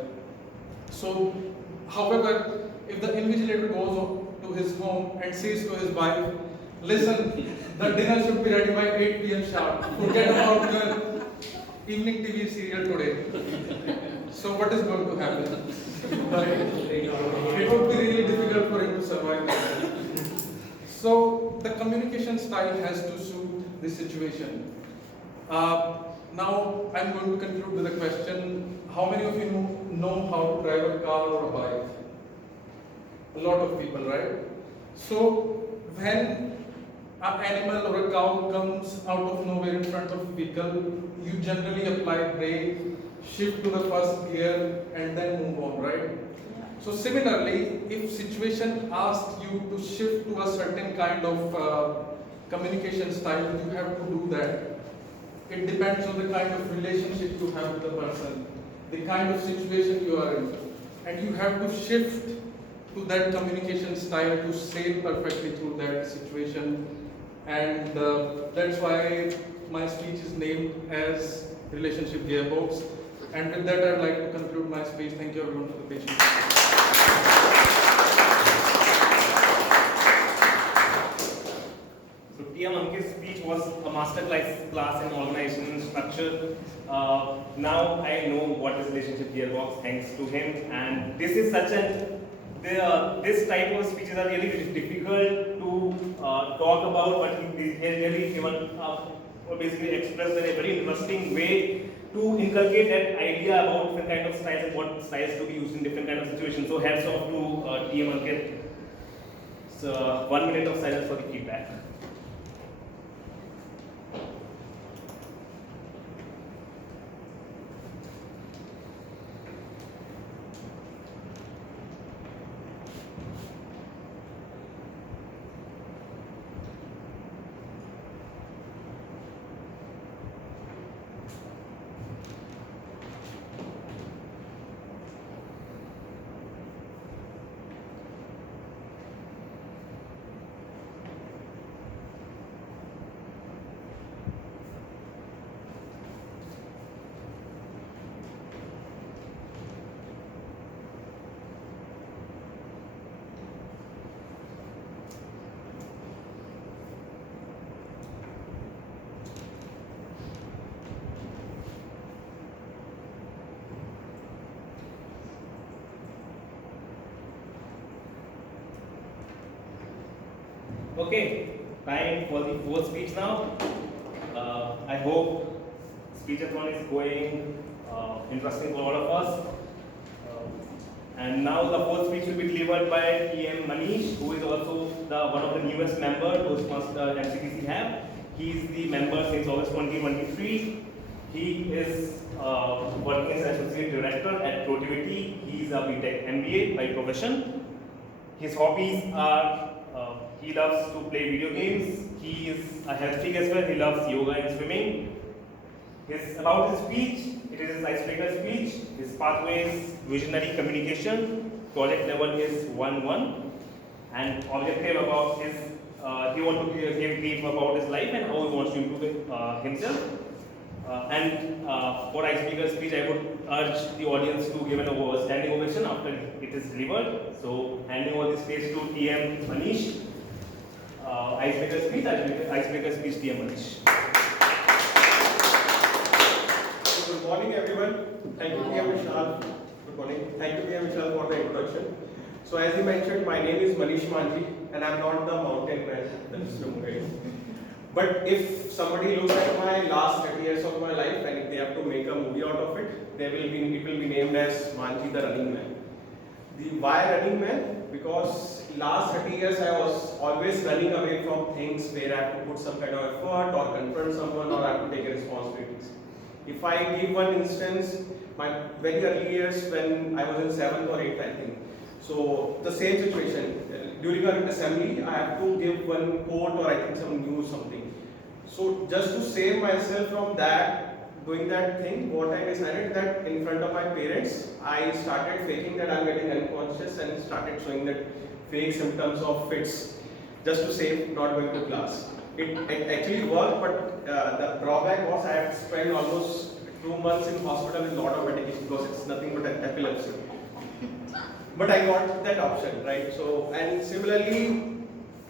So, however, if the invigilator goes to his home and says to his wife, listen, the dinner should be ready by 8 p.m. sharp. Forget about the evening TV serial today. So what is going to happen? It would be really difficult for him to survive that. So the communication style has to suit the situation. Now I'm going to conclude with a question. How many of you know how to drive a car or a bike? A lot of people, right? So when an animal or a cow comes out of nowhere in front of a vehicle, you generally apply brake, shift to the first gear and then move on, right? So similarly, if situation asks you to shift to a certain kind of communication style, you have to do that. It depends on the kind of relationship you have with the person, the kind of situation you are in, and you have to shift to that communication style to sail perfectly through that situation. And that's why my speech is named as Relationship Gearbox. And with that, I'd like to conclude my speech. Thank you everyone for the patience. So TM Ankit's speech was a master class in organization structure. Now I know what is Relationship Gearbox thanks to him. And this is such an this type of speeches are really difficult to talk about, but he really given or basically expressed in a very interesting way to inculcate that idea about different kind of styles and what styles to be used in different kind of situations. So hats off to TM Ankit. So 1 minute of silence for the feedback. Okay, time for the fourth speech now. I hope speechathon is going interesting for all of us. And now the fourth speech will be delivered by TM Manish, who is also one of the newest members Toastmaster MCTC have. He is the member since August 2023. He is working as associate director at Protivity. He is a BTech MBA by profession. His hobbies are he loves to play video games. He is a health freak as well. He loves yoga and swimming. About his speech, it is his icebreaker speech. His pathways, visionary communication. Project level is 1-1. And objective about his, he wants to give brief about his life and how he wants to improve himself. For icebreaker speech, I would urge the audience to give an standing ovation after it is delivered. So, handing over the stage to TM Manish. Icebreaker speech, TM Manish. Good morning, everyone. Thank you, TM Vishal. Good morning. Thank you, TM Vishal, for the introduction. So, as you mentioned, my name is Manish Manji, and I'm not the mountain man that Mr. Mukesh. But if somebody looks at my last 30 years of my life, and if they have to make a movie out of it, it will be named as Manji the Running Man. Why running man? Because last 30 years I was always running away from things where I have to put some kind of effort or confront someone or I have to take responsibilities. If I give one instance, my very early years when I was in 7th or 8th, I think. So the same situation. During our assembly, I have to give one quote or I think some news, something. So just to save myself from that, doing that thing, what I decided that in front of my parents, I started faking that I'm getting unconscious and started showing that fake symptoms of fits, just to save not going to class. It actually worked, but the drawback was I had spent almost 2 months in hospital with a lot of medication because it's nothing but epilepsy. But I got that option, right? So, and similarly,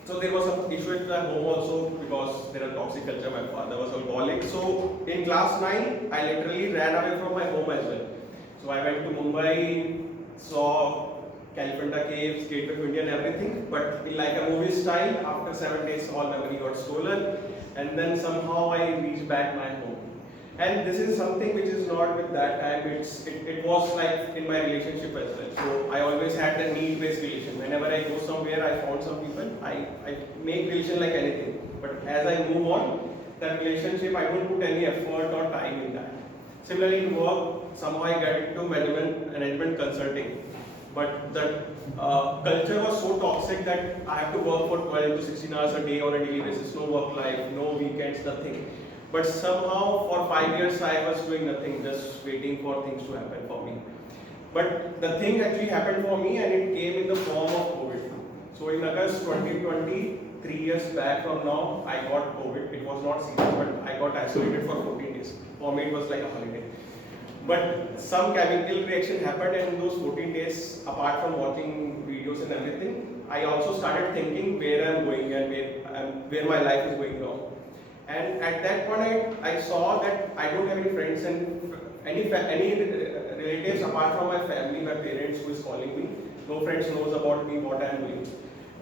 So there was some issue at my home also because there are toxic culture. My father was alcoholic. So in class 9, I literally ran away from my home as well. So I went to Mumbai, saw Califanta Caves, Gateway to India and everything. But in like a movie style, after 7 days, all my money got stolen. And then somehow I reached back my home. And this is something which is not with that time, it was like in my relationship as well. So I always had a need-based relation. Whenever I go somewhere, I found some people, I make relation like anything. But as I move on, that relationship, I don't put any effort or time in that. Similarly in work, somehow I got into management consulting. But the culture was so toxic that I have to work for 12 to 16 hours a day on a daily basis. No work life, no weekends, nothing. But somehow for 5 years I was doing nothing, just waiting for things to happen for me. But the thing actually happened for me and it came in the form of COVID. So in August 2020, 3 years back from now, I got COVID. It was not serious, but I got isolated for 14 days. For me it was like a holiday. But some chemical reaction happened and in those 14 days, apart from watching videos and everything, I also started thinking where I'm going and where my life is going wrong. And at that point, I saw that I don't have any friends and any relatives apart from my family, my parents who is calling me. No friends knows about me, what I am doing.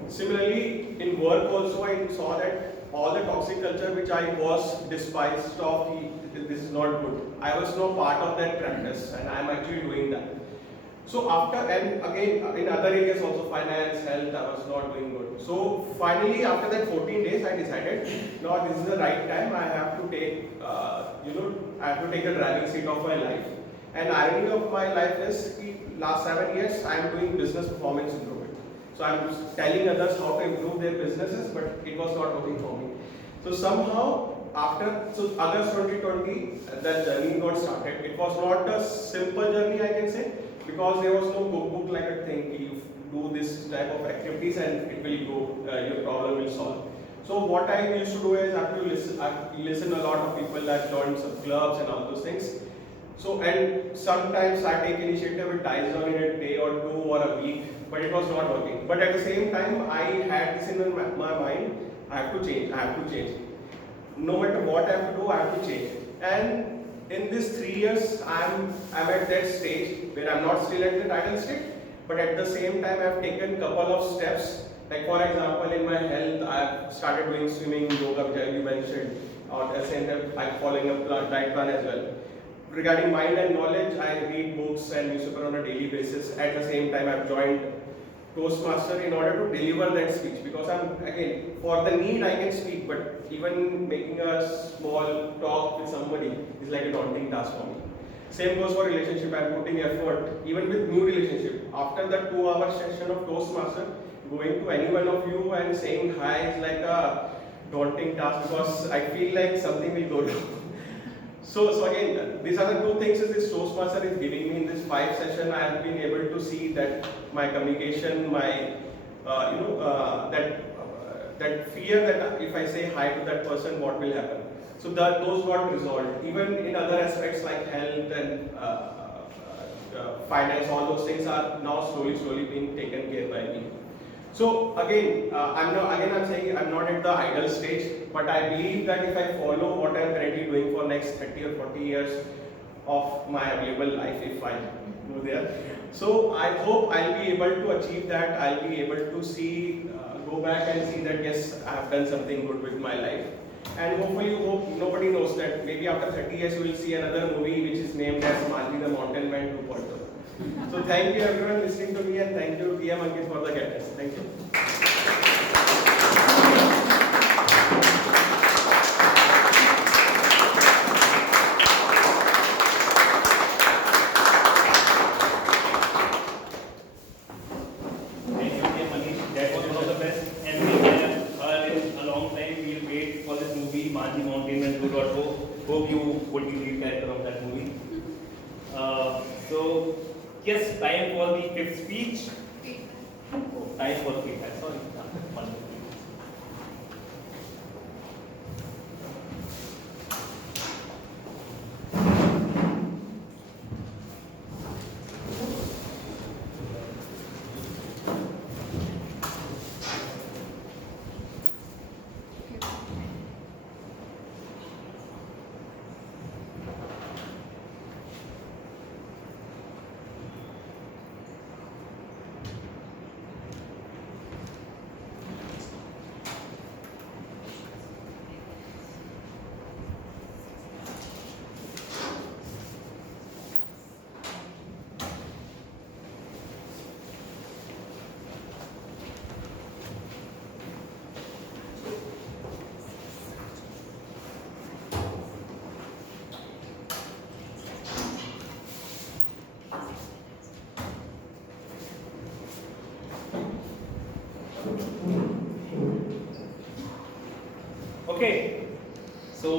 Similarly, in work also, I saw that all the toxic culture which I was despised of, this is not good. I was no part of that practice and I am actually doing that. So after, and again in other areas also, finance, health, I was not doing good. So finally after that 14 days I decided, no, this is the right time, I have to take, I have to take the driving seat of my life. And irony of my life is, last 7 years I am doing business performance improvement. So I am telling others how to improve their businesses, but it was not working for me. So somehow so August 2020, that journey got started. It was not a simple journey I can say, because there was no cookbook like a thing, you do this type of activities and it will go, your problem will solve. So what I used to do is I listen a lot of people that join some clubs and all those things. So and sometimes I take initiative, it dies down in a day or two or a week, but it was not working. But at the same time, I had this in my mind, I have to change. No matter what I have to do, I have to change. And in these 3 years, I'm at that stage where I'm not still at the title state, but at the same time, I've taken couple of steps. Like for example, in my health, I've started doing swimming, yoga, which you mentioned, or at the same time, I'm following a diet plan as well. Regarding mind and knowledge, I read books and newspaper on a daily basis. At the same time, I've joined Toastmaster in order to deliver that speech, because again, for the need I can speak, but even making a small talk with somebody is like a daunting task for me. Same goes for relationship, I'm putting effort, even with new relationship. After that 2-hour session of Toastmaster, going to any one of you and saying hi is like a daunting task, because I feel like something will go wrong. So again, these are the two things that this Toastmaster is giving me in this 5 session. I have been able to see that my communication, my that fear that if I say hi to that person, what will happen? So that those got resolved. Even in other aspects like health and finance, all those things are now slowly being taken care by me. So again, I'm saying I'm not at the ideal stage, but I believe that if I follow what I'm currently doing for next 30 or 40 years of my available life, if I go there, so I hope I'll be able to achieve that. I'll be able to see, go back and see that yes, I have done something good with my life. And hopefully, nobody knows that maybe after 30 years you will see another movie which is named as Manji the Mountain Man 2.0. So thank you everyone listening to me, and thank you PM Ankit for the guidance. Thank you. Thank you, PM Manish. That was one of the best. And we have in a long time we'll wait for this movie Manji Mountain Man 2.0. Hope you would be the character of that movie. So yes, time for the 5th speech. Oh, time for feedback. Sorry.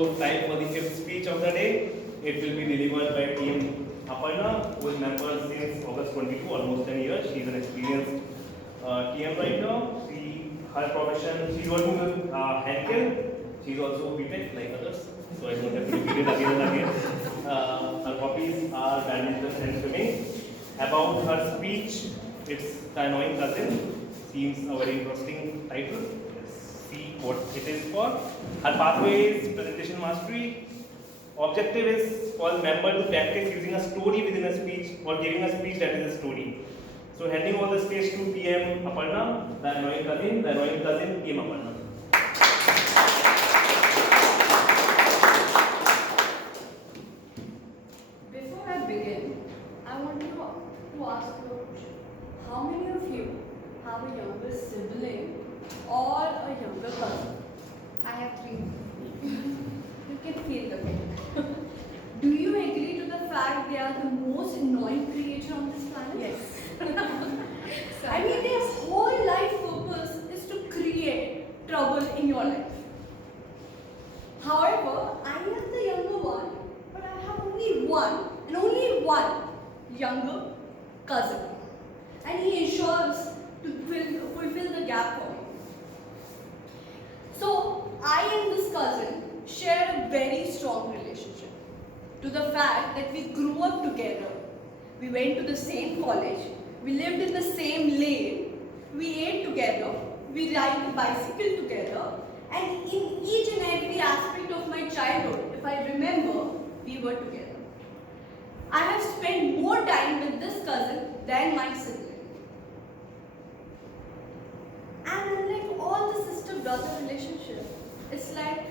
also time for the fifth speech of the day. It will be delivered by Team Aparna, who is member since August 22, almost 10 years. She is an experienced TM right now. Her profession, she is working with Henkel. She is also BTech like others, so I don't have to repeat it again and again. Her hobbies are badminton and swimming. About her speech, it's The Annoying Cousin. Seems a very interesting title. Let's see what it is for. Her pathway is presentation mastery. Objective is for the member to practice using a story within a speech or giving a speech that is a story. So handing over the stage to PM Aparna, The Annoying Cousin, PM Aparna. Before I begin, I want to ask you a question. How many of you have a younger sibling or a younger cousin? I have 3. You can feel the pain. Do you agree to the fact they are the most annoying creature on this planet? Yes. I mean, their whole life purpose is to create trouble in your life. However, I am the younger one, but I have only one and only one younger cousin. And he ensures to fulfill the gap for me. So, I and this cousin share a very strong relationship. To the fact that we grew up together, we went to the same college, we lived in the same lane, we ate together, we ride the bicycle together, and in each and every aspect of my childhood, if I remember, we were together. I have spent more time with this cousin than my sibling. And unlike all the sister-brother relationship, it's like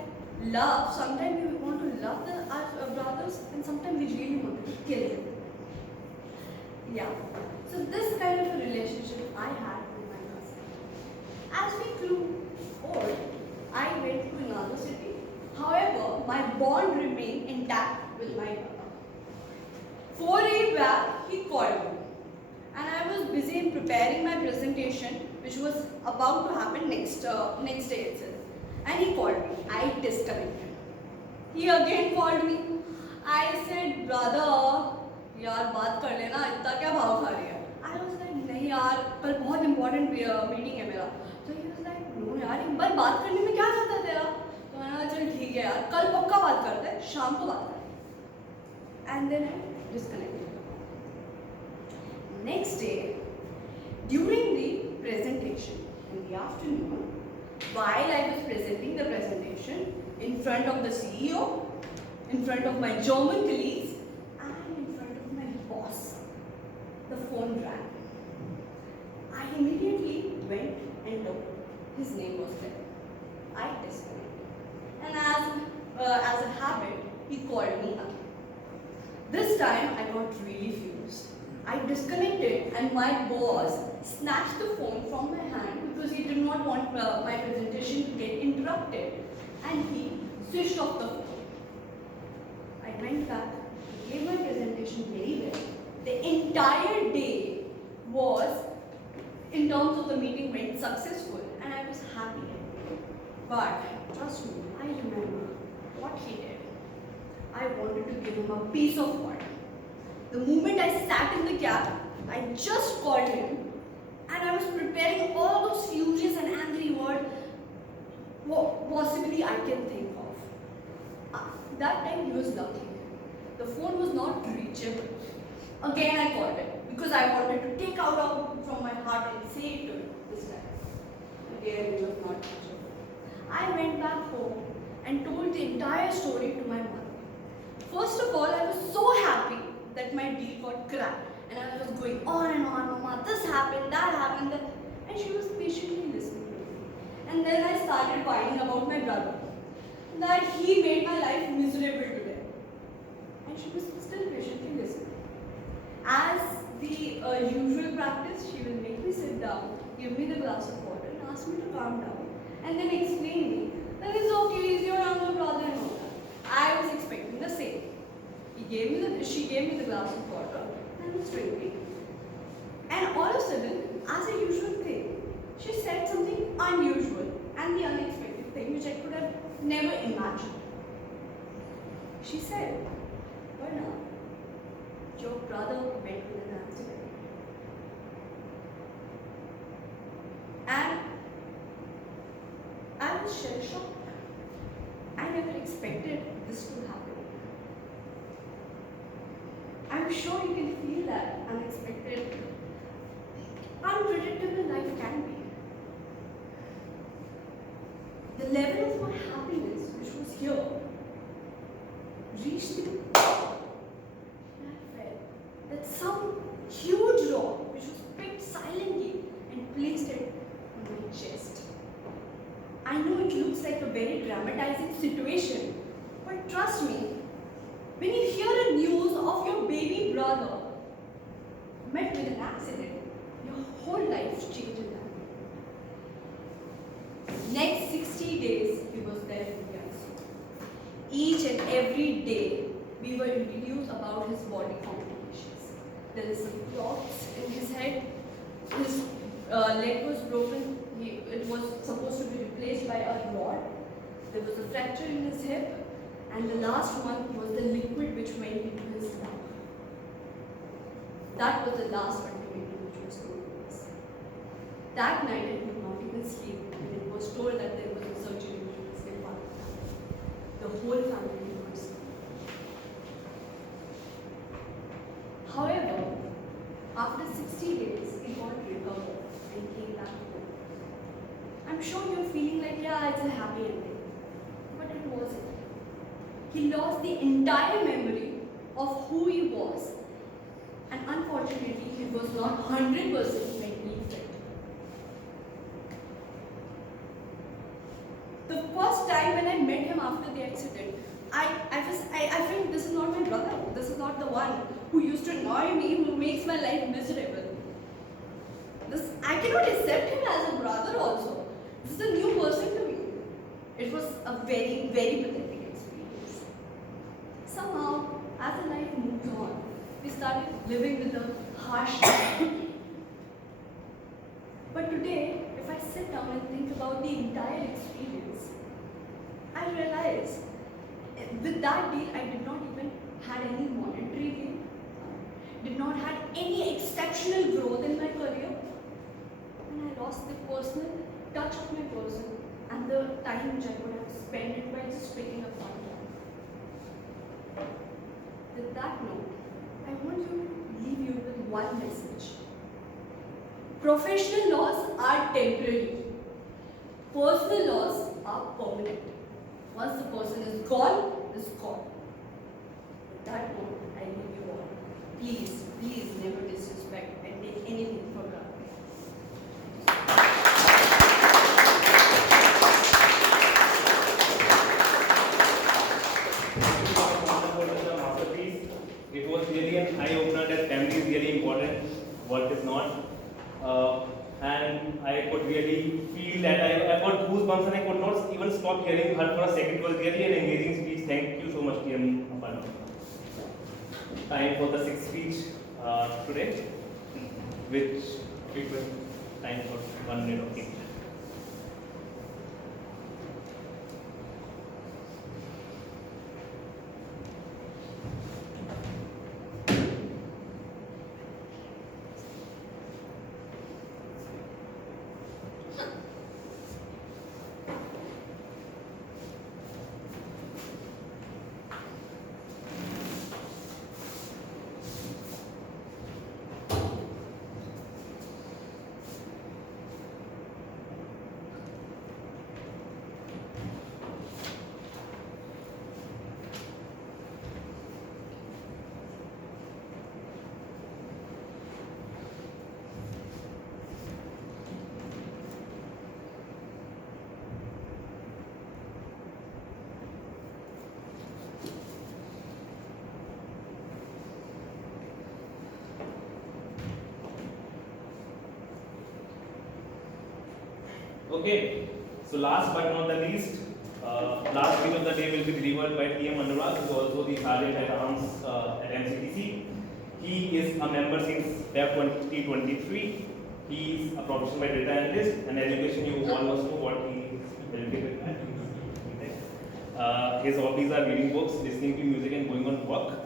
love. Sometimes we want to love our brothers, and sometimes we really want to kill them. Yeah. So this kind of a relationship I had with my cousin. As we grew old, I went to another city. However, my bond remained intact with my brother. 4 days back, he called me, and I was busy in preparing my presentation, which was about to happen next day itself. And he called me. I disconnected. He again called me. I said, brother, यार बात कर लेना, इतना क्या भाव खा रही है? I was like, नहीं यार, कल बहुत important meeting है मेरा. So he was like, no यार, एक बार बात करने में क्या जाता है तेरा? तो मैंने कहा चल ठीक है यार, कल पक्का बात करते हैं, शाम को बात करते हैं. And then I disconnected. Next day, during the presentation in the afternoon, while I was presenting the presentation in front of the CEO, in front of my German colleagues, and in front of my boss, the phone rang. I immediately went and looked. His name was there. I disconnected. And as a habit, he called me again. This time I got really furious. I disconnected and my boss snatched the phone from my hand because he did not want my presentation to get interrupted, and he switched off the phone. I went back, gave my presentation very well. The entire day was, in terms of the meeting, went successful and I was happy. But trust me, I remember what he did. I wanted to give him a piece of what. The moment I sat in the cab, I just called him and I was preparing all those furious and angry words what possibly I can think of. That time he was lucky. The phone was not reachable. Again I called him because I wanted to take out from my heart and say it to him this time. Again he was not reachable. I went back home and told the entire story to my mother. First of all, I was so happy that my deal got cracked. And I was going on and on, Mama, this happened, that happened, that. And she was patiently listening to me. And then I started whining about my brother. That he made my life miserable today. And she was still patiently listening. As the usual practice, she will make me sit down, give me the glass of water, and ask me to calm down. And then explain me that it's okay, he's your younger brother and all that. I was expecting the same. She gave me the glass of water and was drinking. And all of a sudden, as a usual thing, she said something unusual and the unexpected thing which I could have never imagined. She said, Varna, your brother met with an accident. And I was shell-shocked. I never expected this to happen. I'm sure you can feel that unexpected, unpredictable life can be. The level of my happiness, which was here, reached the and I felt that some huge rock, which was picked silently and placed it on my chest. I know it looks like a very dramatizing situation, but trust me, when you hear a news of your baby brother met with an accident, your whole life changed in that way. Next 60 days, he was there in the ICU. Each and every day, we were introduced about his body complications. There is some clots in his head. His leg was broken. It was supposed to be replaced by a rod. There was a fracture in his hip. And the last one was the liquid which went into his lung. That was the last ultimatum which was told to us. That night I could not even sleep, and it was told that there was a surgery which was required. The whole family could not sleep. However, after 60 days, he got recovered and came back home. I'm sure you're feeling like, yeah, it's a happy ending. But it wasn't. He lost the entire memory of who he was. And unfortunately, he was not 100% mentally fit. The first time when I met him after the accident, I felt this is not my brother. This is not the one who used to annoy me, who makes my life miserable. I cannot accept him as a brother also. This is a new person to me. It was a very, very pathetic experience. Somehow, as the life moves on, we started living with the harsh reality. But today, if I sit down and think about the entire experience, I realize with that deal, I did not even had any monetary gain, did not had any exceptional growth in my career, and I lost the personal touch of my person and the time which I could have spent it by just picking up one job. With that note, I want to leave you with one message. Professional laws are temporary. Personal laws are permanent. Once the person is gone, is gone. With that note, I leave you all. Please, please never disrespect and take anything for granted. It was really an eye-opener that family is really important, work is not. And I could really feel that I got goosebumps and I could not even stop hearing her for a second. It was really an engaging speech. Thank you so much, TM Aparna. Time for the sixth speech today, which it was time for 1 minute of speech. Okay, so last but not the least, last speech of the day will be delivered by TM Anurag, who is also the Sergeant at Arms at MCTC. He is a member since Feb 2023. He is a professional data analyst, and education you all must know what he will be with. His hobbies are reading books, listening to music, and going on work.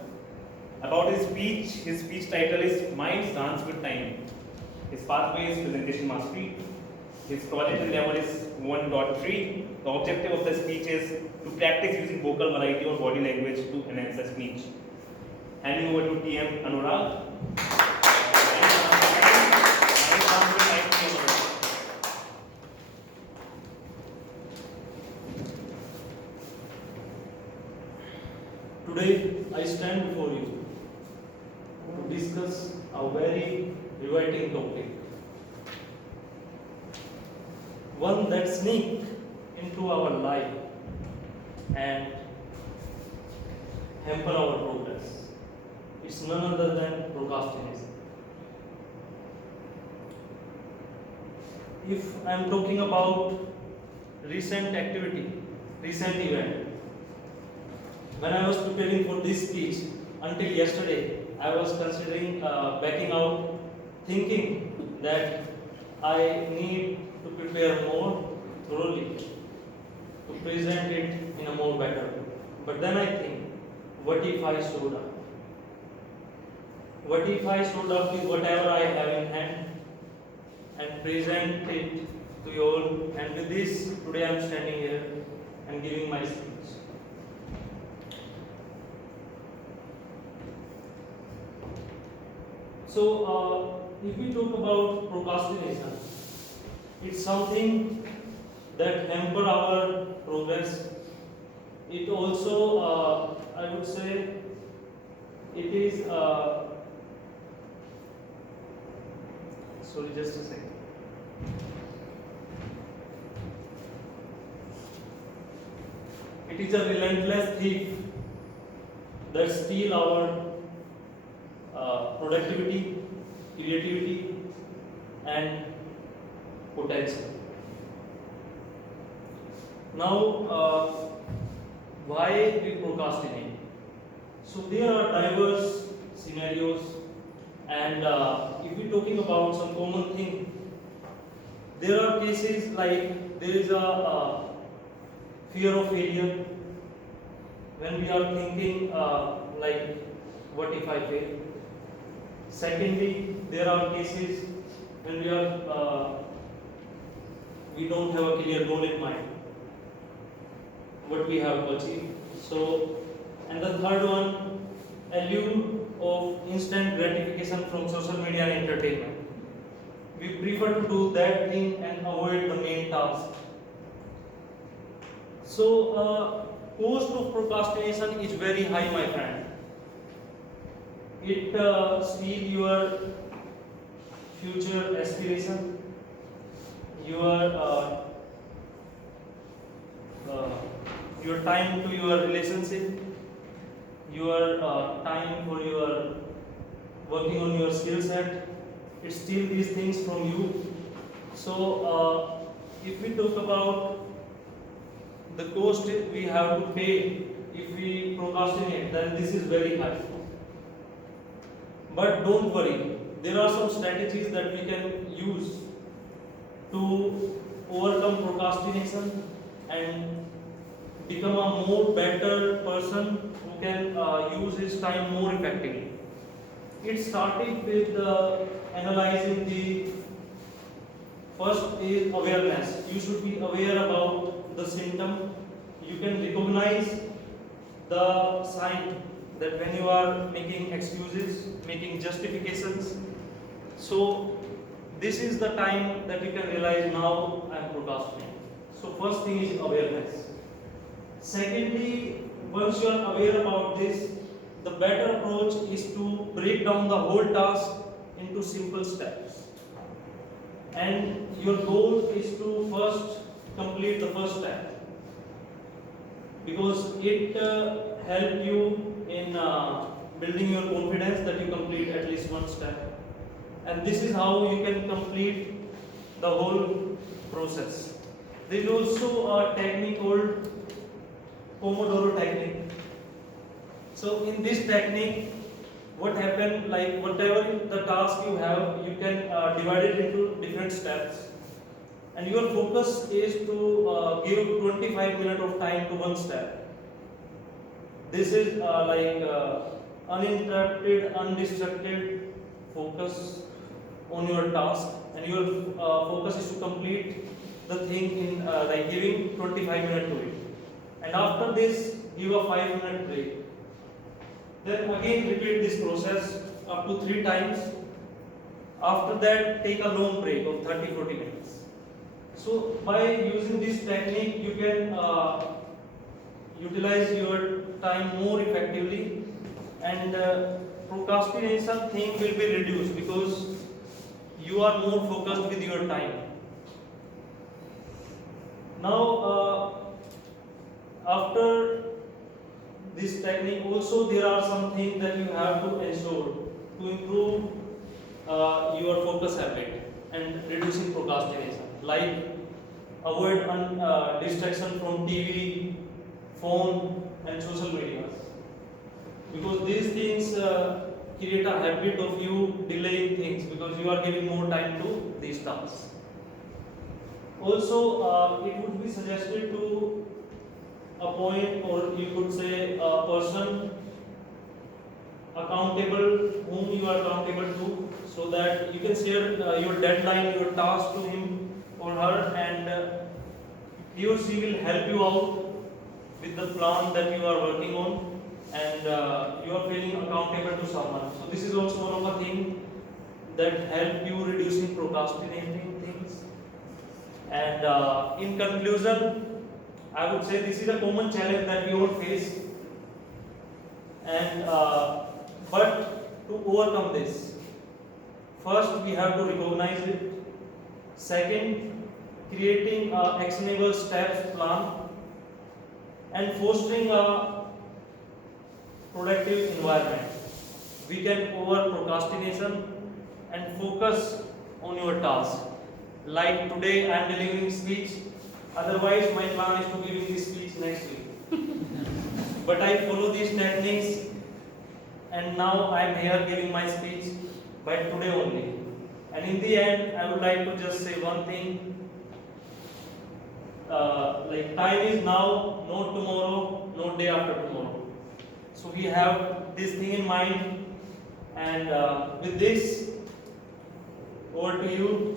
About his speech title is Minds Dance with Time. His pathway is presentation mastery. His project level is 1.3. The objective of the speech is to practice using vocal variety or body language to enhance the speech. Handing over to TM Anurag. Today I stand before you to discuss a very riveting topic. One that sneaks into our life and hamper our progress. It's none other than procrastination. If I am talking about recent activity, recent event, when I was preparing for this speech, until yesterday, I was considering backing out, thinking that I need to prepare more thoroughly to present it in a more better way. But then I think, what if I showed up? What if I showed up with whatever I have in hand and present it to you all? And with this, today I am standing here and giving my speech. So, if we talk about procrastination, it's something that hamper our progress. It also, I would say, it is. Sorry, just a second. It is a relentless thief that steals our productivity, creativity, and potential. Now, why we procrastinate? So there are diverse scenarios, and if we're talking about some common thing, there are cases like there is a fear of failure. When we are thinking like, what if I fail? Secondly, there are cases when we don't have a clear goal in mind, what we have to achieve. So, and the third one, allure of instant gratification from social media and entertainment. We prefer to do that thing and avoid the main task. So, cost of procrastination is very high, my friend. It steals your future aspiration, your time to your relationship, your time for your working on your skill set. It steals these things from you. So, if we talk about the cost we have to pay if we procrastinate, then this is very high. But don't worry, there are some strategies that we can use to overcome procrastination and become a more better person who can use his time more effectively. It started with analyzing the first is awareness. You should be aware about the symptom. You can recognize the sign that when you are making excuses, making justifications. So this is the time that you can realize now I am procrastinating. So first thing is awareness. Secondly, once you are aware about this, the better approach is to break down the whole task into simple steps. And your goal is to first complete the first step, because it helps you in building your confidence that you complete at least one step. And this is how you can complete the whole process. There is also a technique called Pomodoro technique. So in this technique, what happens, like whatever the task you have, you can divide it into different steps. And your focus is to give 25 minutes of time to one step. This is uninterrupted, undistracted focus on your task, and your focus is to complete the thing in giving 25 minutes to it. And after this, give a 5-minute break. Then again repeat this process up to 3 times. After that, take a long break of 30-40 minutes. So by using this technique, you can utilize your time more effectively, and procrastination thing will be reduced because you are more focused with your time. Now, after this technique, also there are some things that you have to ensure to improve your focus habit and reducing procrastination, like avoid distraction from TV, phone, and social media, because these things create a habit of you delaying things because you are giving more time to these tasks. Also, it would be suggested to appoint, or you could say a person accountable, whom you are accountable to, so that you can share your deadline, your task to him or her, and he or she will help you out with the plan that you are working on, and you are feeling accountable to someone. So this is also one of the things that help you reducing procrastinating things. And in conclusion, I would say this is a common challenge that we all face, and but to overcome this, first we have to recognize it. Second, creating an actionable steps plan, and fostering a productive environment. We can over procrastination and focus on your task. Like today I am delivering speech, otherwise my plan is to give this speech next week. But I follow these techniques, and now I am here giving my speech by today only. And in the end, I would like to just say one thing. Time is now, not tomorrow, not day after tomorrow. So we have this thing in mind, and with this, over to you.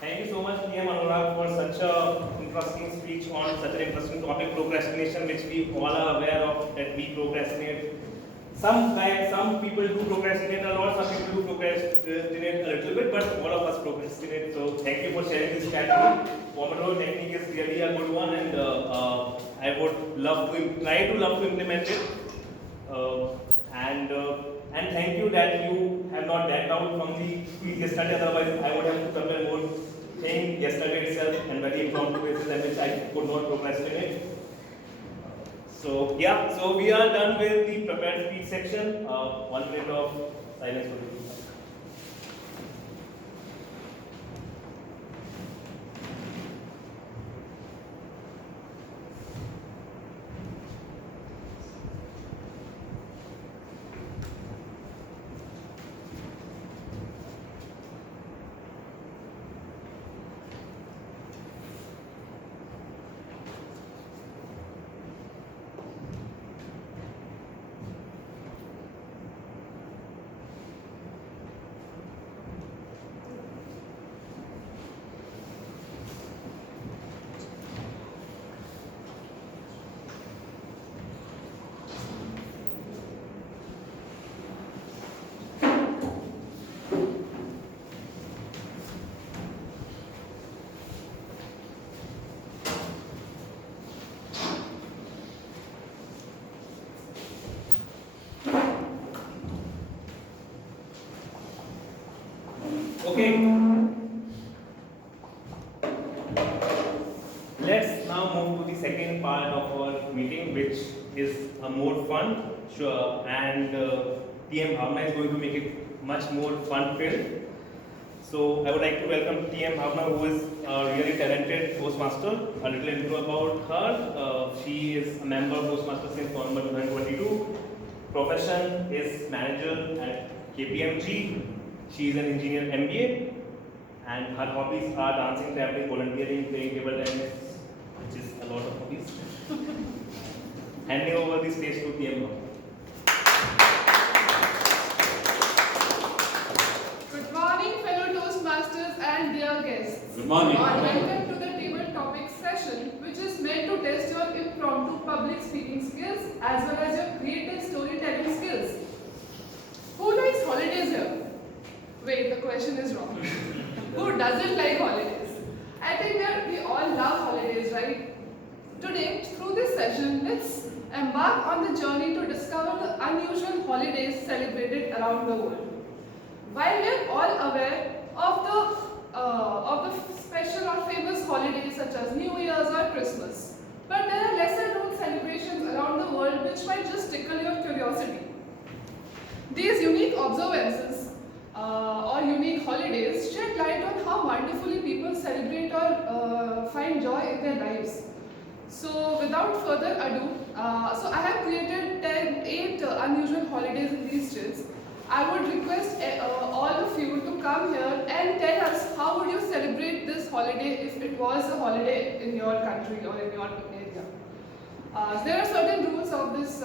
Thank you so much, PM Anurag, for such an interesting speech on such an interesting topic, procrastination, which we all are aware of, that we procrastinate. Some people do procrastinate a lot, some people do procrastinate a little bit, but all of us procrastinate. So thank you for sharing this strategy. Pomodoro technique is really a good one, and I would love to try to implement it. And thank you that you have not backed out from the speech yesterday. Otherwise, I would have to cover more things yesterday itself and very impromptu basis, and which I could not procrastinate. So yeah, so we are done with the prepared speech section. 1 minute of silence for you. Okay. Let's now move to the second part of our meeting, which is a more fun. Sure. And TM Bhavna is going to make it much more fun-filled. So I would like to welcome TM Bhavna, who is a really talented Toastmaster. A little intro about her. She is a member of Toastmasters since November 2022. Profession is manager at KPMG. She is an engineer MBA, And her hobbies are dancing, traveling, volunteering, playing table tennis, which is a lot of hobbies. Handing over the stage to PM now. Good morning, fellow Toastmasters and dear guests. Good morning. Welcome to the table topic session, which is meant to test your impromptu public speaking skills as well as your creative storytelling skills. Who likes holidays here? Wait, the question is wrong. Who doesn't like holidays? I think we all love holidays, right? Today, through this session, let's embark on the journey to discover the unusual holidays celebrated around the world. While we are all aware of the special or famous holidays such as New Year's or Christmas, but there are lesser known celebrations around the world which might just tickle your curiosity. These unique observances or unique holidays shed light on how wonderfully people celebrate or find joy in their lives. So without further ado, so I have created 8 unusual holidays in these states. I would request all of you to come here and tell us how would you celebrate this holiday if it was a holiday in your country or in your area. There are certain rules of this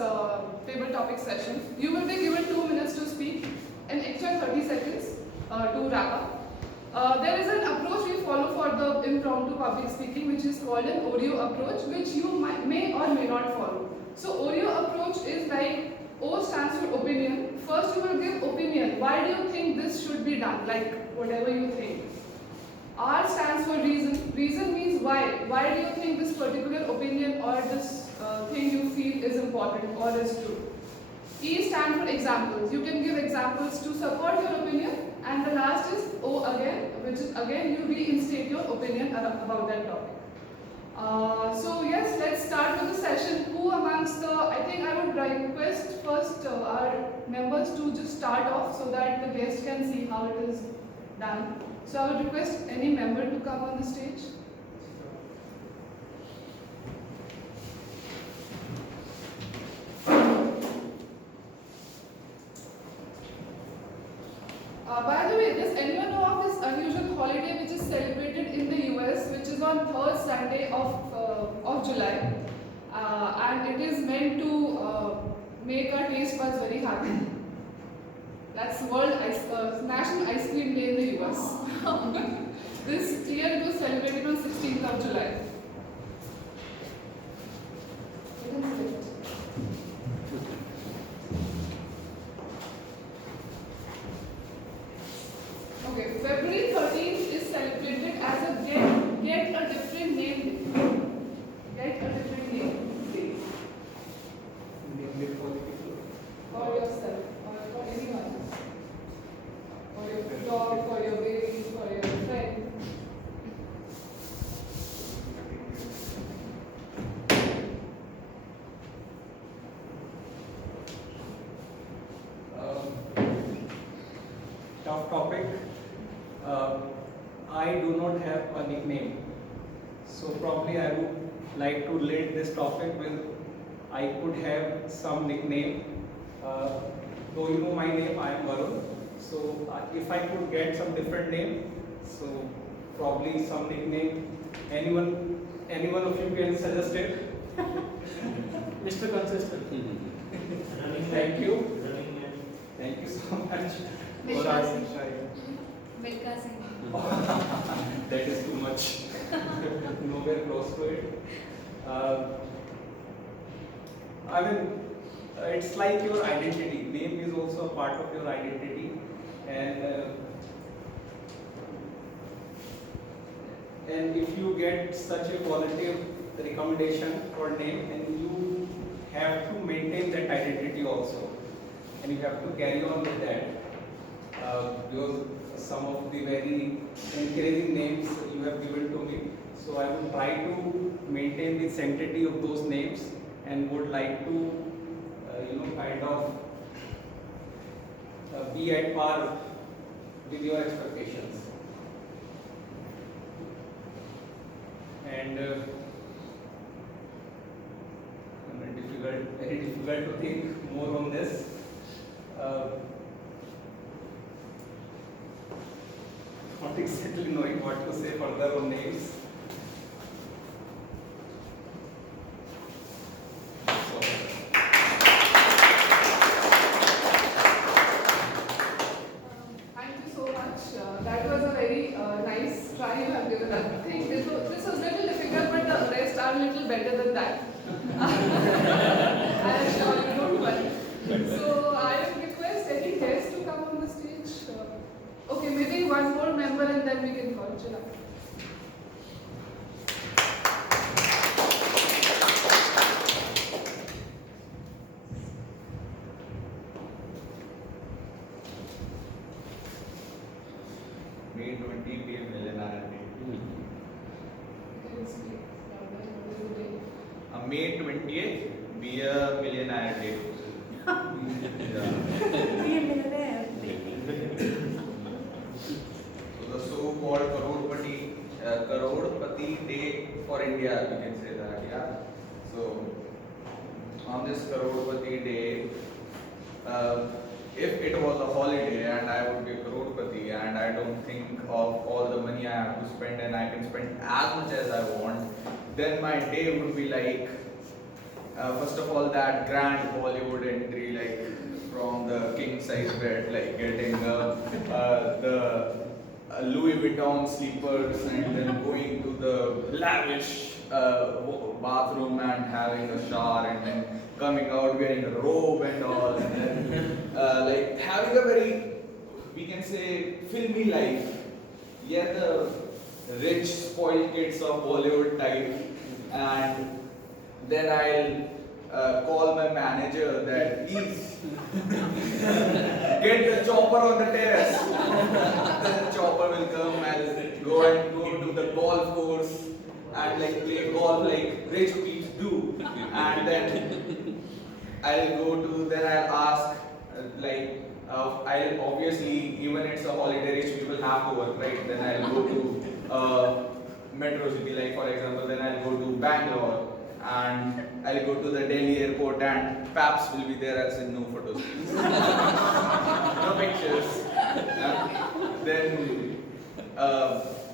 table topic session. You will be given 2 minutes to speak, an extra 30 seconds to wrap up. There is an approach we follow for the impromptu public speaking, which is called an Oreo approach, which you may or may not follow. So Oreo approach is like O stands for opinion. First you will give opinion. Why do you think this should be done? Like whatever you think. R stands for reason. Reason means why. Why do you think this particular opinion or this thing you feel is important or is true? E stands for examples. You can give examples to support your opinion. And the last is O again, which is again you reinstate your opinion about that topic. So yes, let's start with the session. Who amongst I think I would request first our members to just start off so that the guests can see how it is done. So I would request any member to come on the stage. By the way, does anyone know of this unusual holiday which is celebrated in the US, which is on 3rd Sunday of July, and it is meant to make our taste buds very happy. That's National Ice Cream Day in the US. This year it was celebrated on 16th of July. Okay, February 13th is celebrated as a get a different name day. Get a different name day. For yourself, or for anyone. For your dog, for your baby, for your friend. Tough topic. I do not have a nickname, so probably I would like to relate this topic with I could have some nickname. Though you know my name, I am Varun. So if I could get some different name, so probably some nickname. Anyone of you can suggest it? Mr. Consistent. Thank you. Thank you so much. Milka Singh. Milka Singh. That is too much. Nowhere close to it. I mean, it's like your identity. Name is also a part of your identity, and if you get such a positive recommendation for name, and you have to maintain that identity also, and you have to carry on with that. Because some of the very encouraging names you have given to me, so I would try to maintain the sanctity of those names and would like to, kind of be at par with your expectations. And very difficult to think more on this. Not exactly. difficulty knowing what to say for their own names. So, Thank you so much. That was a very nice try you have given. I think this was a little difficult, but the rest are a little better than that. I am sure you don't worry. So I will request any guest to come on the stage. Okay, maybe one more member and then we can call Chirag. May 20 be a millionaire day. Can you speak louder? What is the day? May 20th be a millionaire day. So the so-called Karodpati Day for India, we can say that, yeah. So on this Karodpati Day, if it was a holiday and I would be a Karodpati and I don't think of all the money I have to spend and I can spend as much as I want, then my day would be like, first of all, that grand Bollywood entry, like from the king size bed, like getting the Louis Vuitton sleepers and then going to the lavish bathroom and having a shower and then coming out wearing a robe and all, and then like having a very, we can say, filmy life. Yeah, the rich spoiled kids of Bollywood type, and then I'll call my manager that please get the chopper on the terrace. Then the chopper will come. I'll go to the golf course and like play golf like rich people do, and then I'll ask I'll obviously, even it's a holiday, rich people have to work, right? Then I'll go to metro city, like for example, then I'll go to Bangalore and I'll go to the Delhi airport and Paps will be there. I'll say no photos, please. No pictures.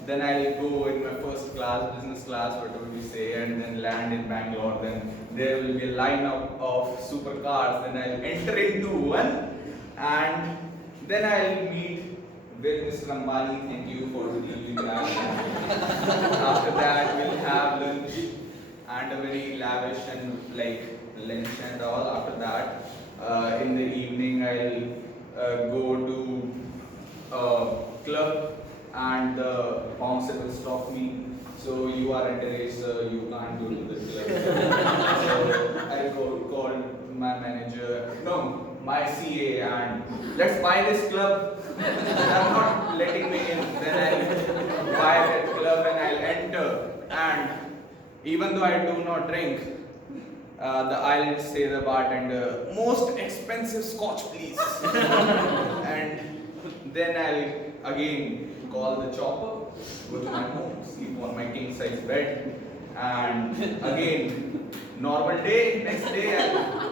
Then I'll go in my first class, business class, whatever we say, and then land in Bangalore. Then there will be a lineup of supercars. Then I'll enter into one, and then I'll meet with Mr. Ambani. Thank you for leaving that. After that, we'll have lunch and a very lavish and like lunch and all. After that, in the evening, I'll go to a club. And the bouncer will stop me. So you are underage, sir, you can't go to the club. So I'll go call my manager, no, my CA, and let's buy this club. I'm not letting me in. Then I'll buy that club and I'll enter. And even though I do not drink, I'll say the bartender, most expensive scotch, please. And then I'll again call the chopper, go to my home, sleep on my king size bed, and again, normal day, next day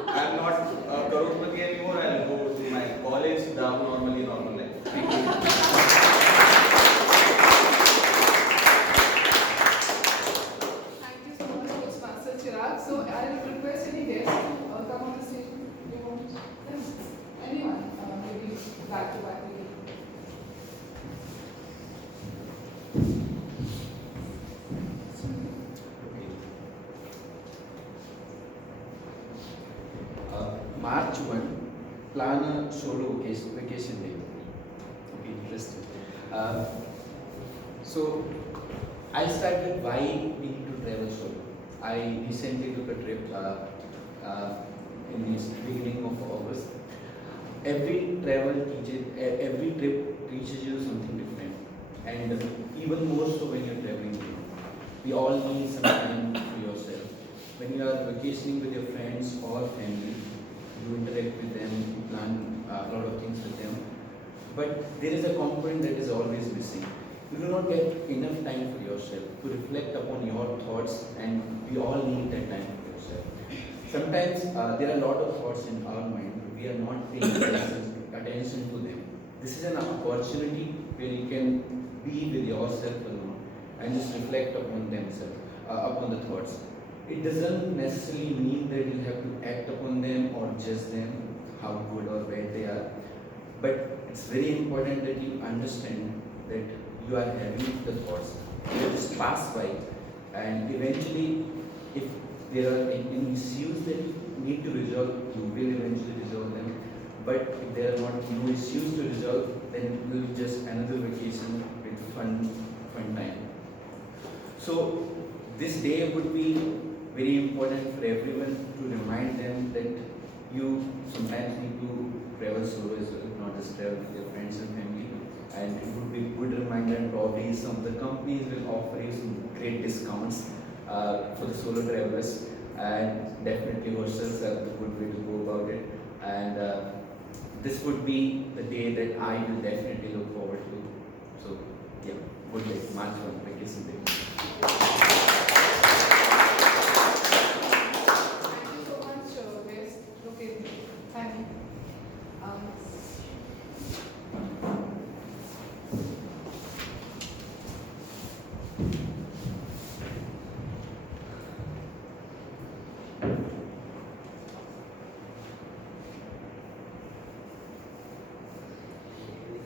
I'm not a Karodpati anymore, I'll go to my college, normally normal life. Thank you. Thank you so much, Postmaster Chirag. So I will request any guest to come on the stage. You want? Yes. Anyone? Maybe back to back. March 1, plan a solo vacation day. Okay, interesting. So, I'll start with why we need to travel solo. I recently took a trip in the beginning of August. Every trip teaches you something different, and even more so when you're traveling alone. We all need some time for yourself. When you are vacationing with your friends or family, you interact with them, you plan a lot of things with them. But there is a component that is always missing. You do not get enough time for yourself to reflect upon your thoughts, and we all need that time for yourself. Sometimes there are a lot of thoughts in our mind, but we are not paying attention to them. This is an opportunity where you can be with yourself alone and just reflect upon themselves, upon the thoughts. It doesn't necessarily mean that you have to act upon them or judge them, how good or bad they are. But it's very important that you understand that you are having the thoughts. You just pass by, and eventually, if there are any issues that you need to resolve, you will eventually resolve them. But if there are no issues to resolve, then it will be just another vacation with fun time. So this day would be very important for everyone to remind them that you sometimes need to travel solo as well, not just travel with your friends and family. And it would be a good reminder, and probably some of the companies will offer you some great discounts for the solo travelers. And definitely hostels are a good way to go about it. And this would be the day that I will definitely look forward to. So yeah, good day, March 1, vacation day. Thank you so much, guest. Okay, thank you.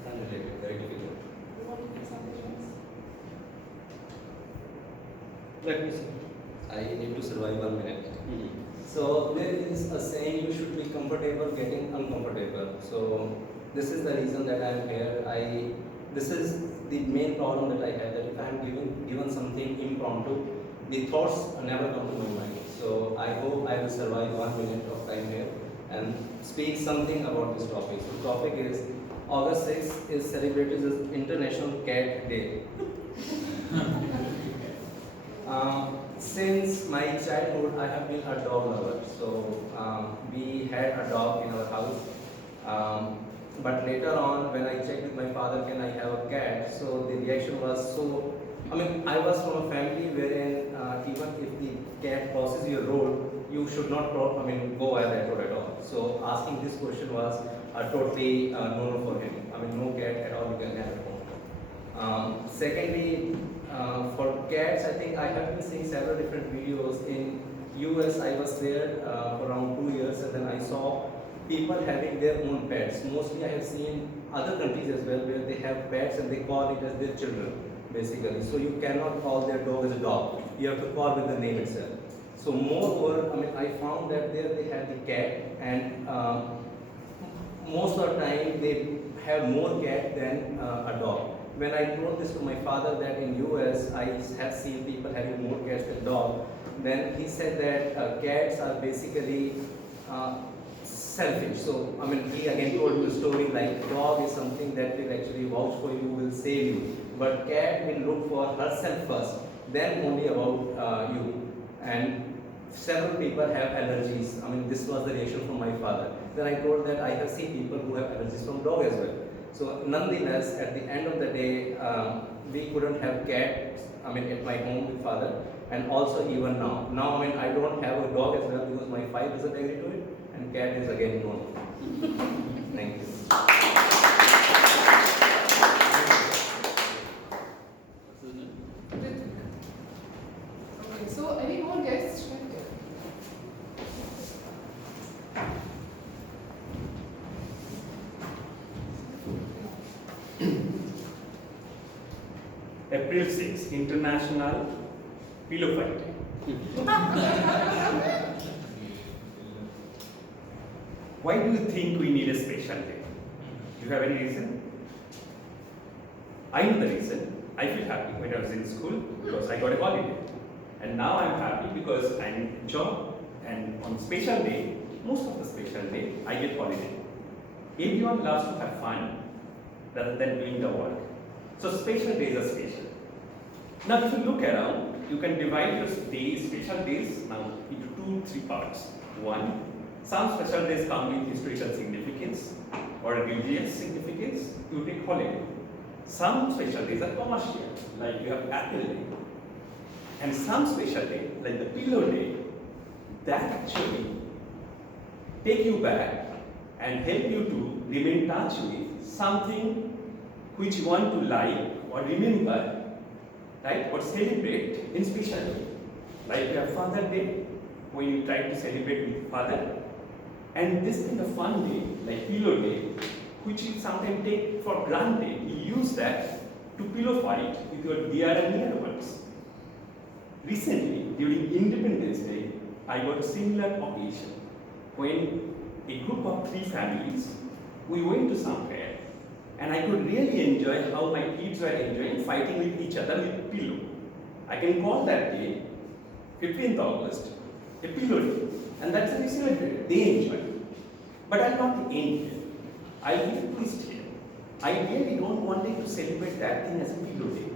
Unrelated, very difficult. You want to do something else? Let me see. I need to survive 1 minute. So there is a saying, you should be comfortable getting uncomfortable. So this is the reason that I am here. This is the main problem that I have, that if I am given something impromptu, the thoughts never come to my mind. So I hope I will survive 1 minute of time here and speak something about this topic. So the topic is August 6th is celebrated as International Cat Day. Since my childhood, I have been a dog lover. So we had a dog in our house. But later on, when I checked with my father, can I have a cat? So the reaction was I was from a family wherein even if the cat crosses your road, you should not go by that road at all. So asking this question was totally no for him. No cat at all you can have at home. Secondly, for cats, I think I have been seeing several different videos. In US, I was there for around 2 years, and then I saw people having their own pets. Mostly I have seen other countries as well where they have pets and they call it as their children, basically. So you cannot call their dog as a dog. You have to call with the name itself. So moreover, I found that there they have the cat, and most of the time they have more cat than a dog. When I told this to my father that in US I have seen people having more cats than dogs, then he said that cats are basically selfish. So he again told me the story like dog is something that will actually vouch for you, will save you, but cat will look for herself first, then only about you. And several people have allergies. This was the reaction from my father. Then I told that I have seen people who have allergies from dog as well. So nonetheless, at the end of the day, we couldn't have cats. At my home with father, and also even now. Now, I don't have a dog as well because my wife doesn't agree to it, and cat is again no. Thank you. Okay, so any more guests? April 6, International Pillow Fight Day. Why do you think we need a special day? Do you have any reason? I know the reason. I feel happy when I was in school because I got a holiday. And now I'm happy because I'm in job, and on special day, most of the special day, I get holiday. Everyone loves to have fun rather than doing the work. So special days are special. Now if you look around, you can divide your days, special days now into 2-3 parts. One, some special days come with historical significance or religious significance, you take holiday. Some special days are commercial, like you have Apple Day. And some special day, like the Pillow Day, that actually take you back and help you to remain in touch with something which you want to like, or remember, right, or celebrate in special way. Like your Father Day, when you try to celebrate with Father. And this kind of fun day, like Pillow Day, which you sometimes take for granted, you use that to pillow fight with your dear and near ones. Recently, during Independence Day, I got a similar occasion when a group of 3 families, we went to somewhere, and I could really enjoy how my kids were enjoying fighting with each other with pillow. I can call that day, 15th August, a pillow day, and that's how we celebrate. They enjoy. But I'm not the end here. I will twist here. I really don't want to celebrate that thing as a pillow day,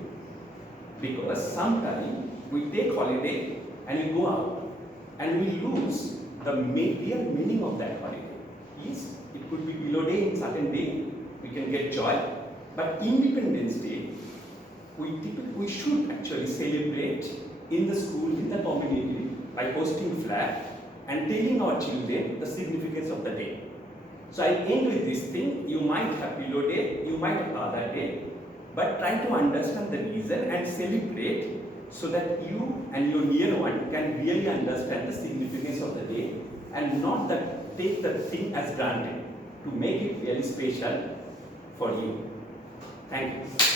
because sometimes we take holiday and we go out and we lose the real meaning of that holiday. Yes, it could be pillow day in certain day, we can get joy, but Independence Day, we should actually celebrate in the school, in the community, by hosting flag and telling our children the significance of the day. So I end with this thing. You might have pillow day, you might have other day, but try to understand the reason and celebrate so that you and your near one can really understand the significance of the day and not that take the thing as granted, to make it really special for you. Thank you.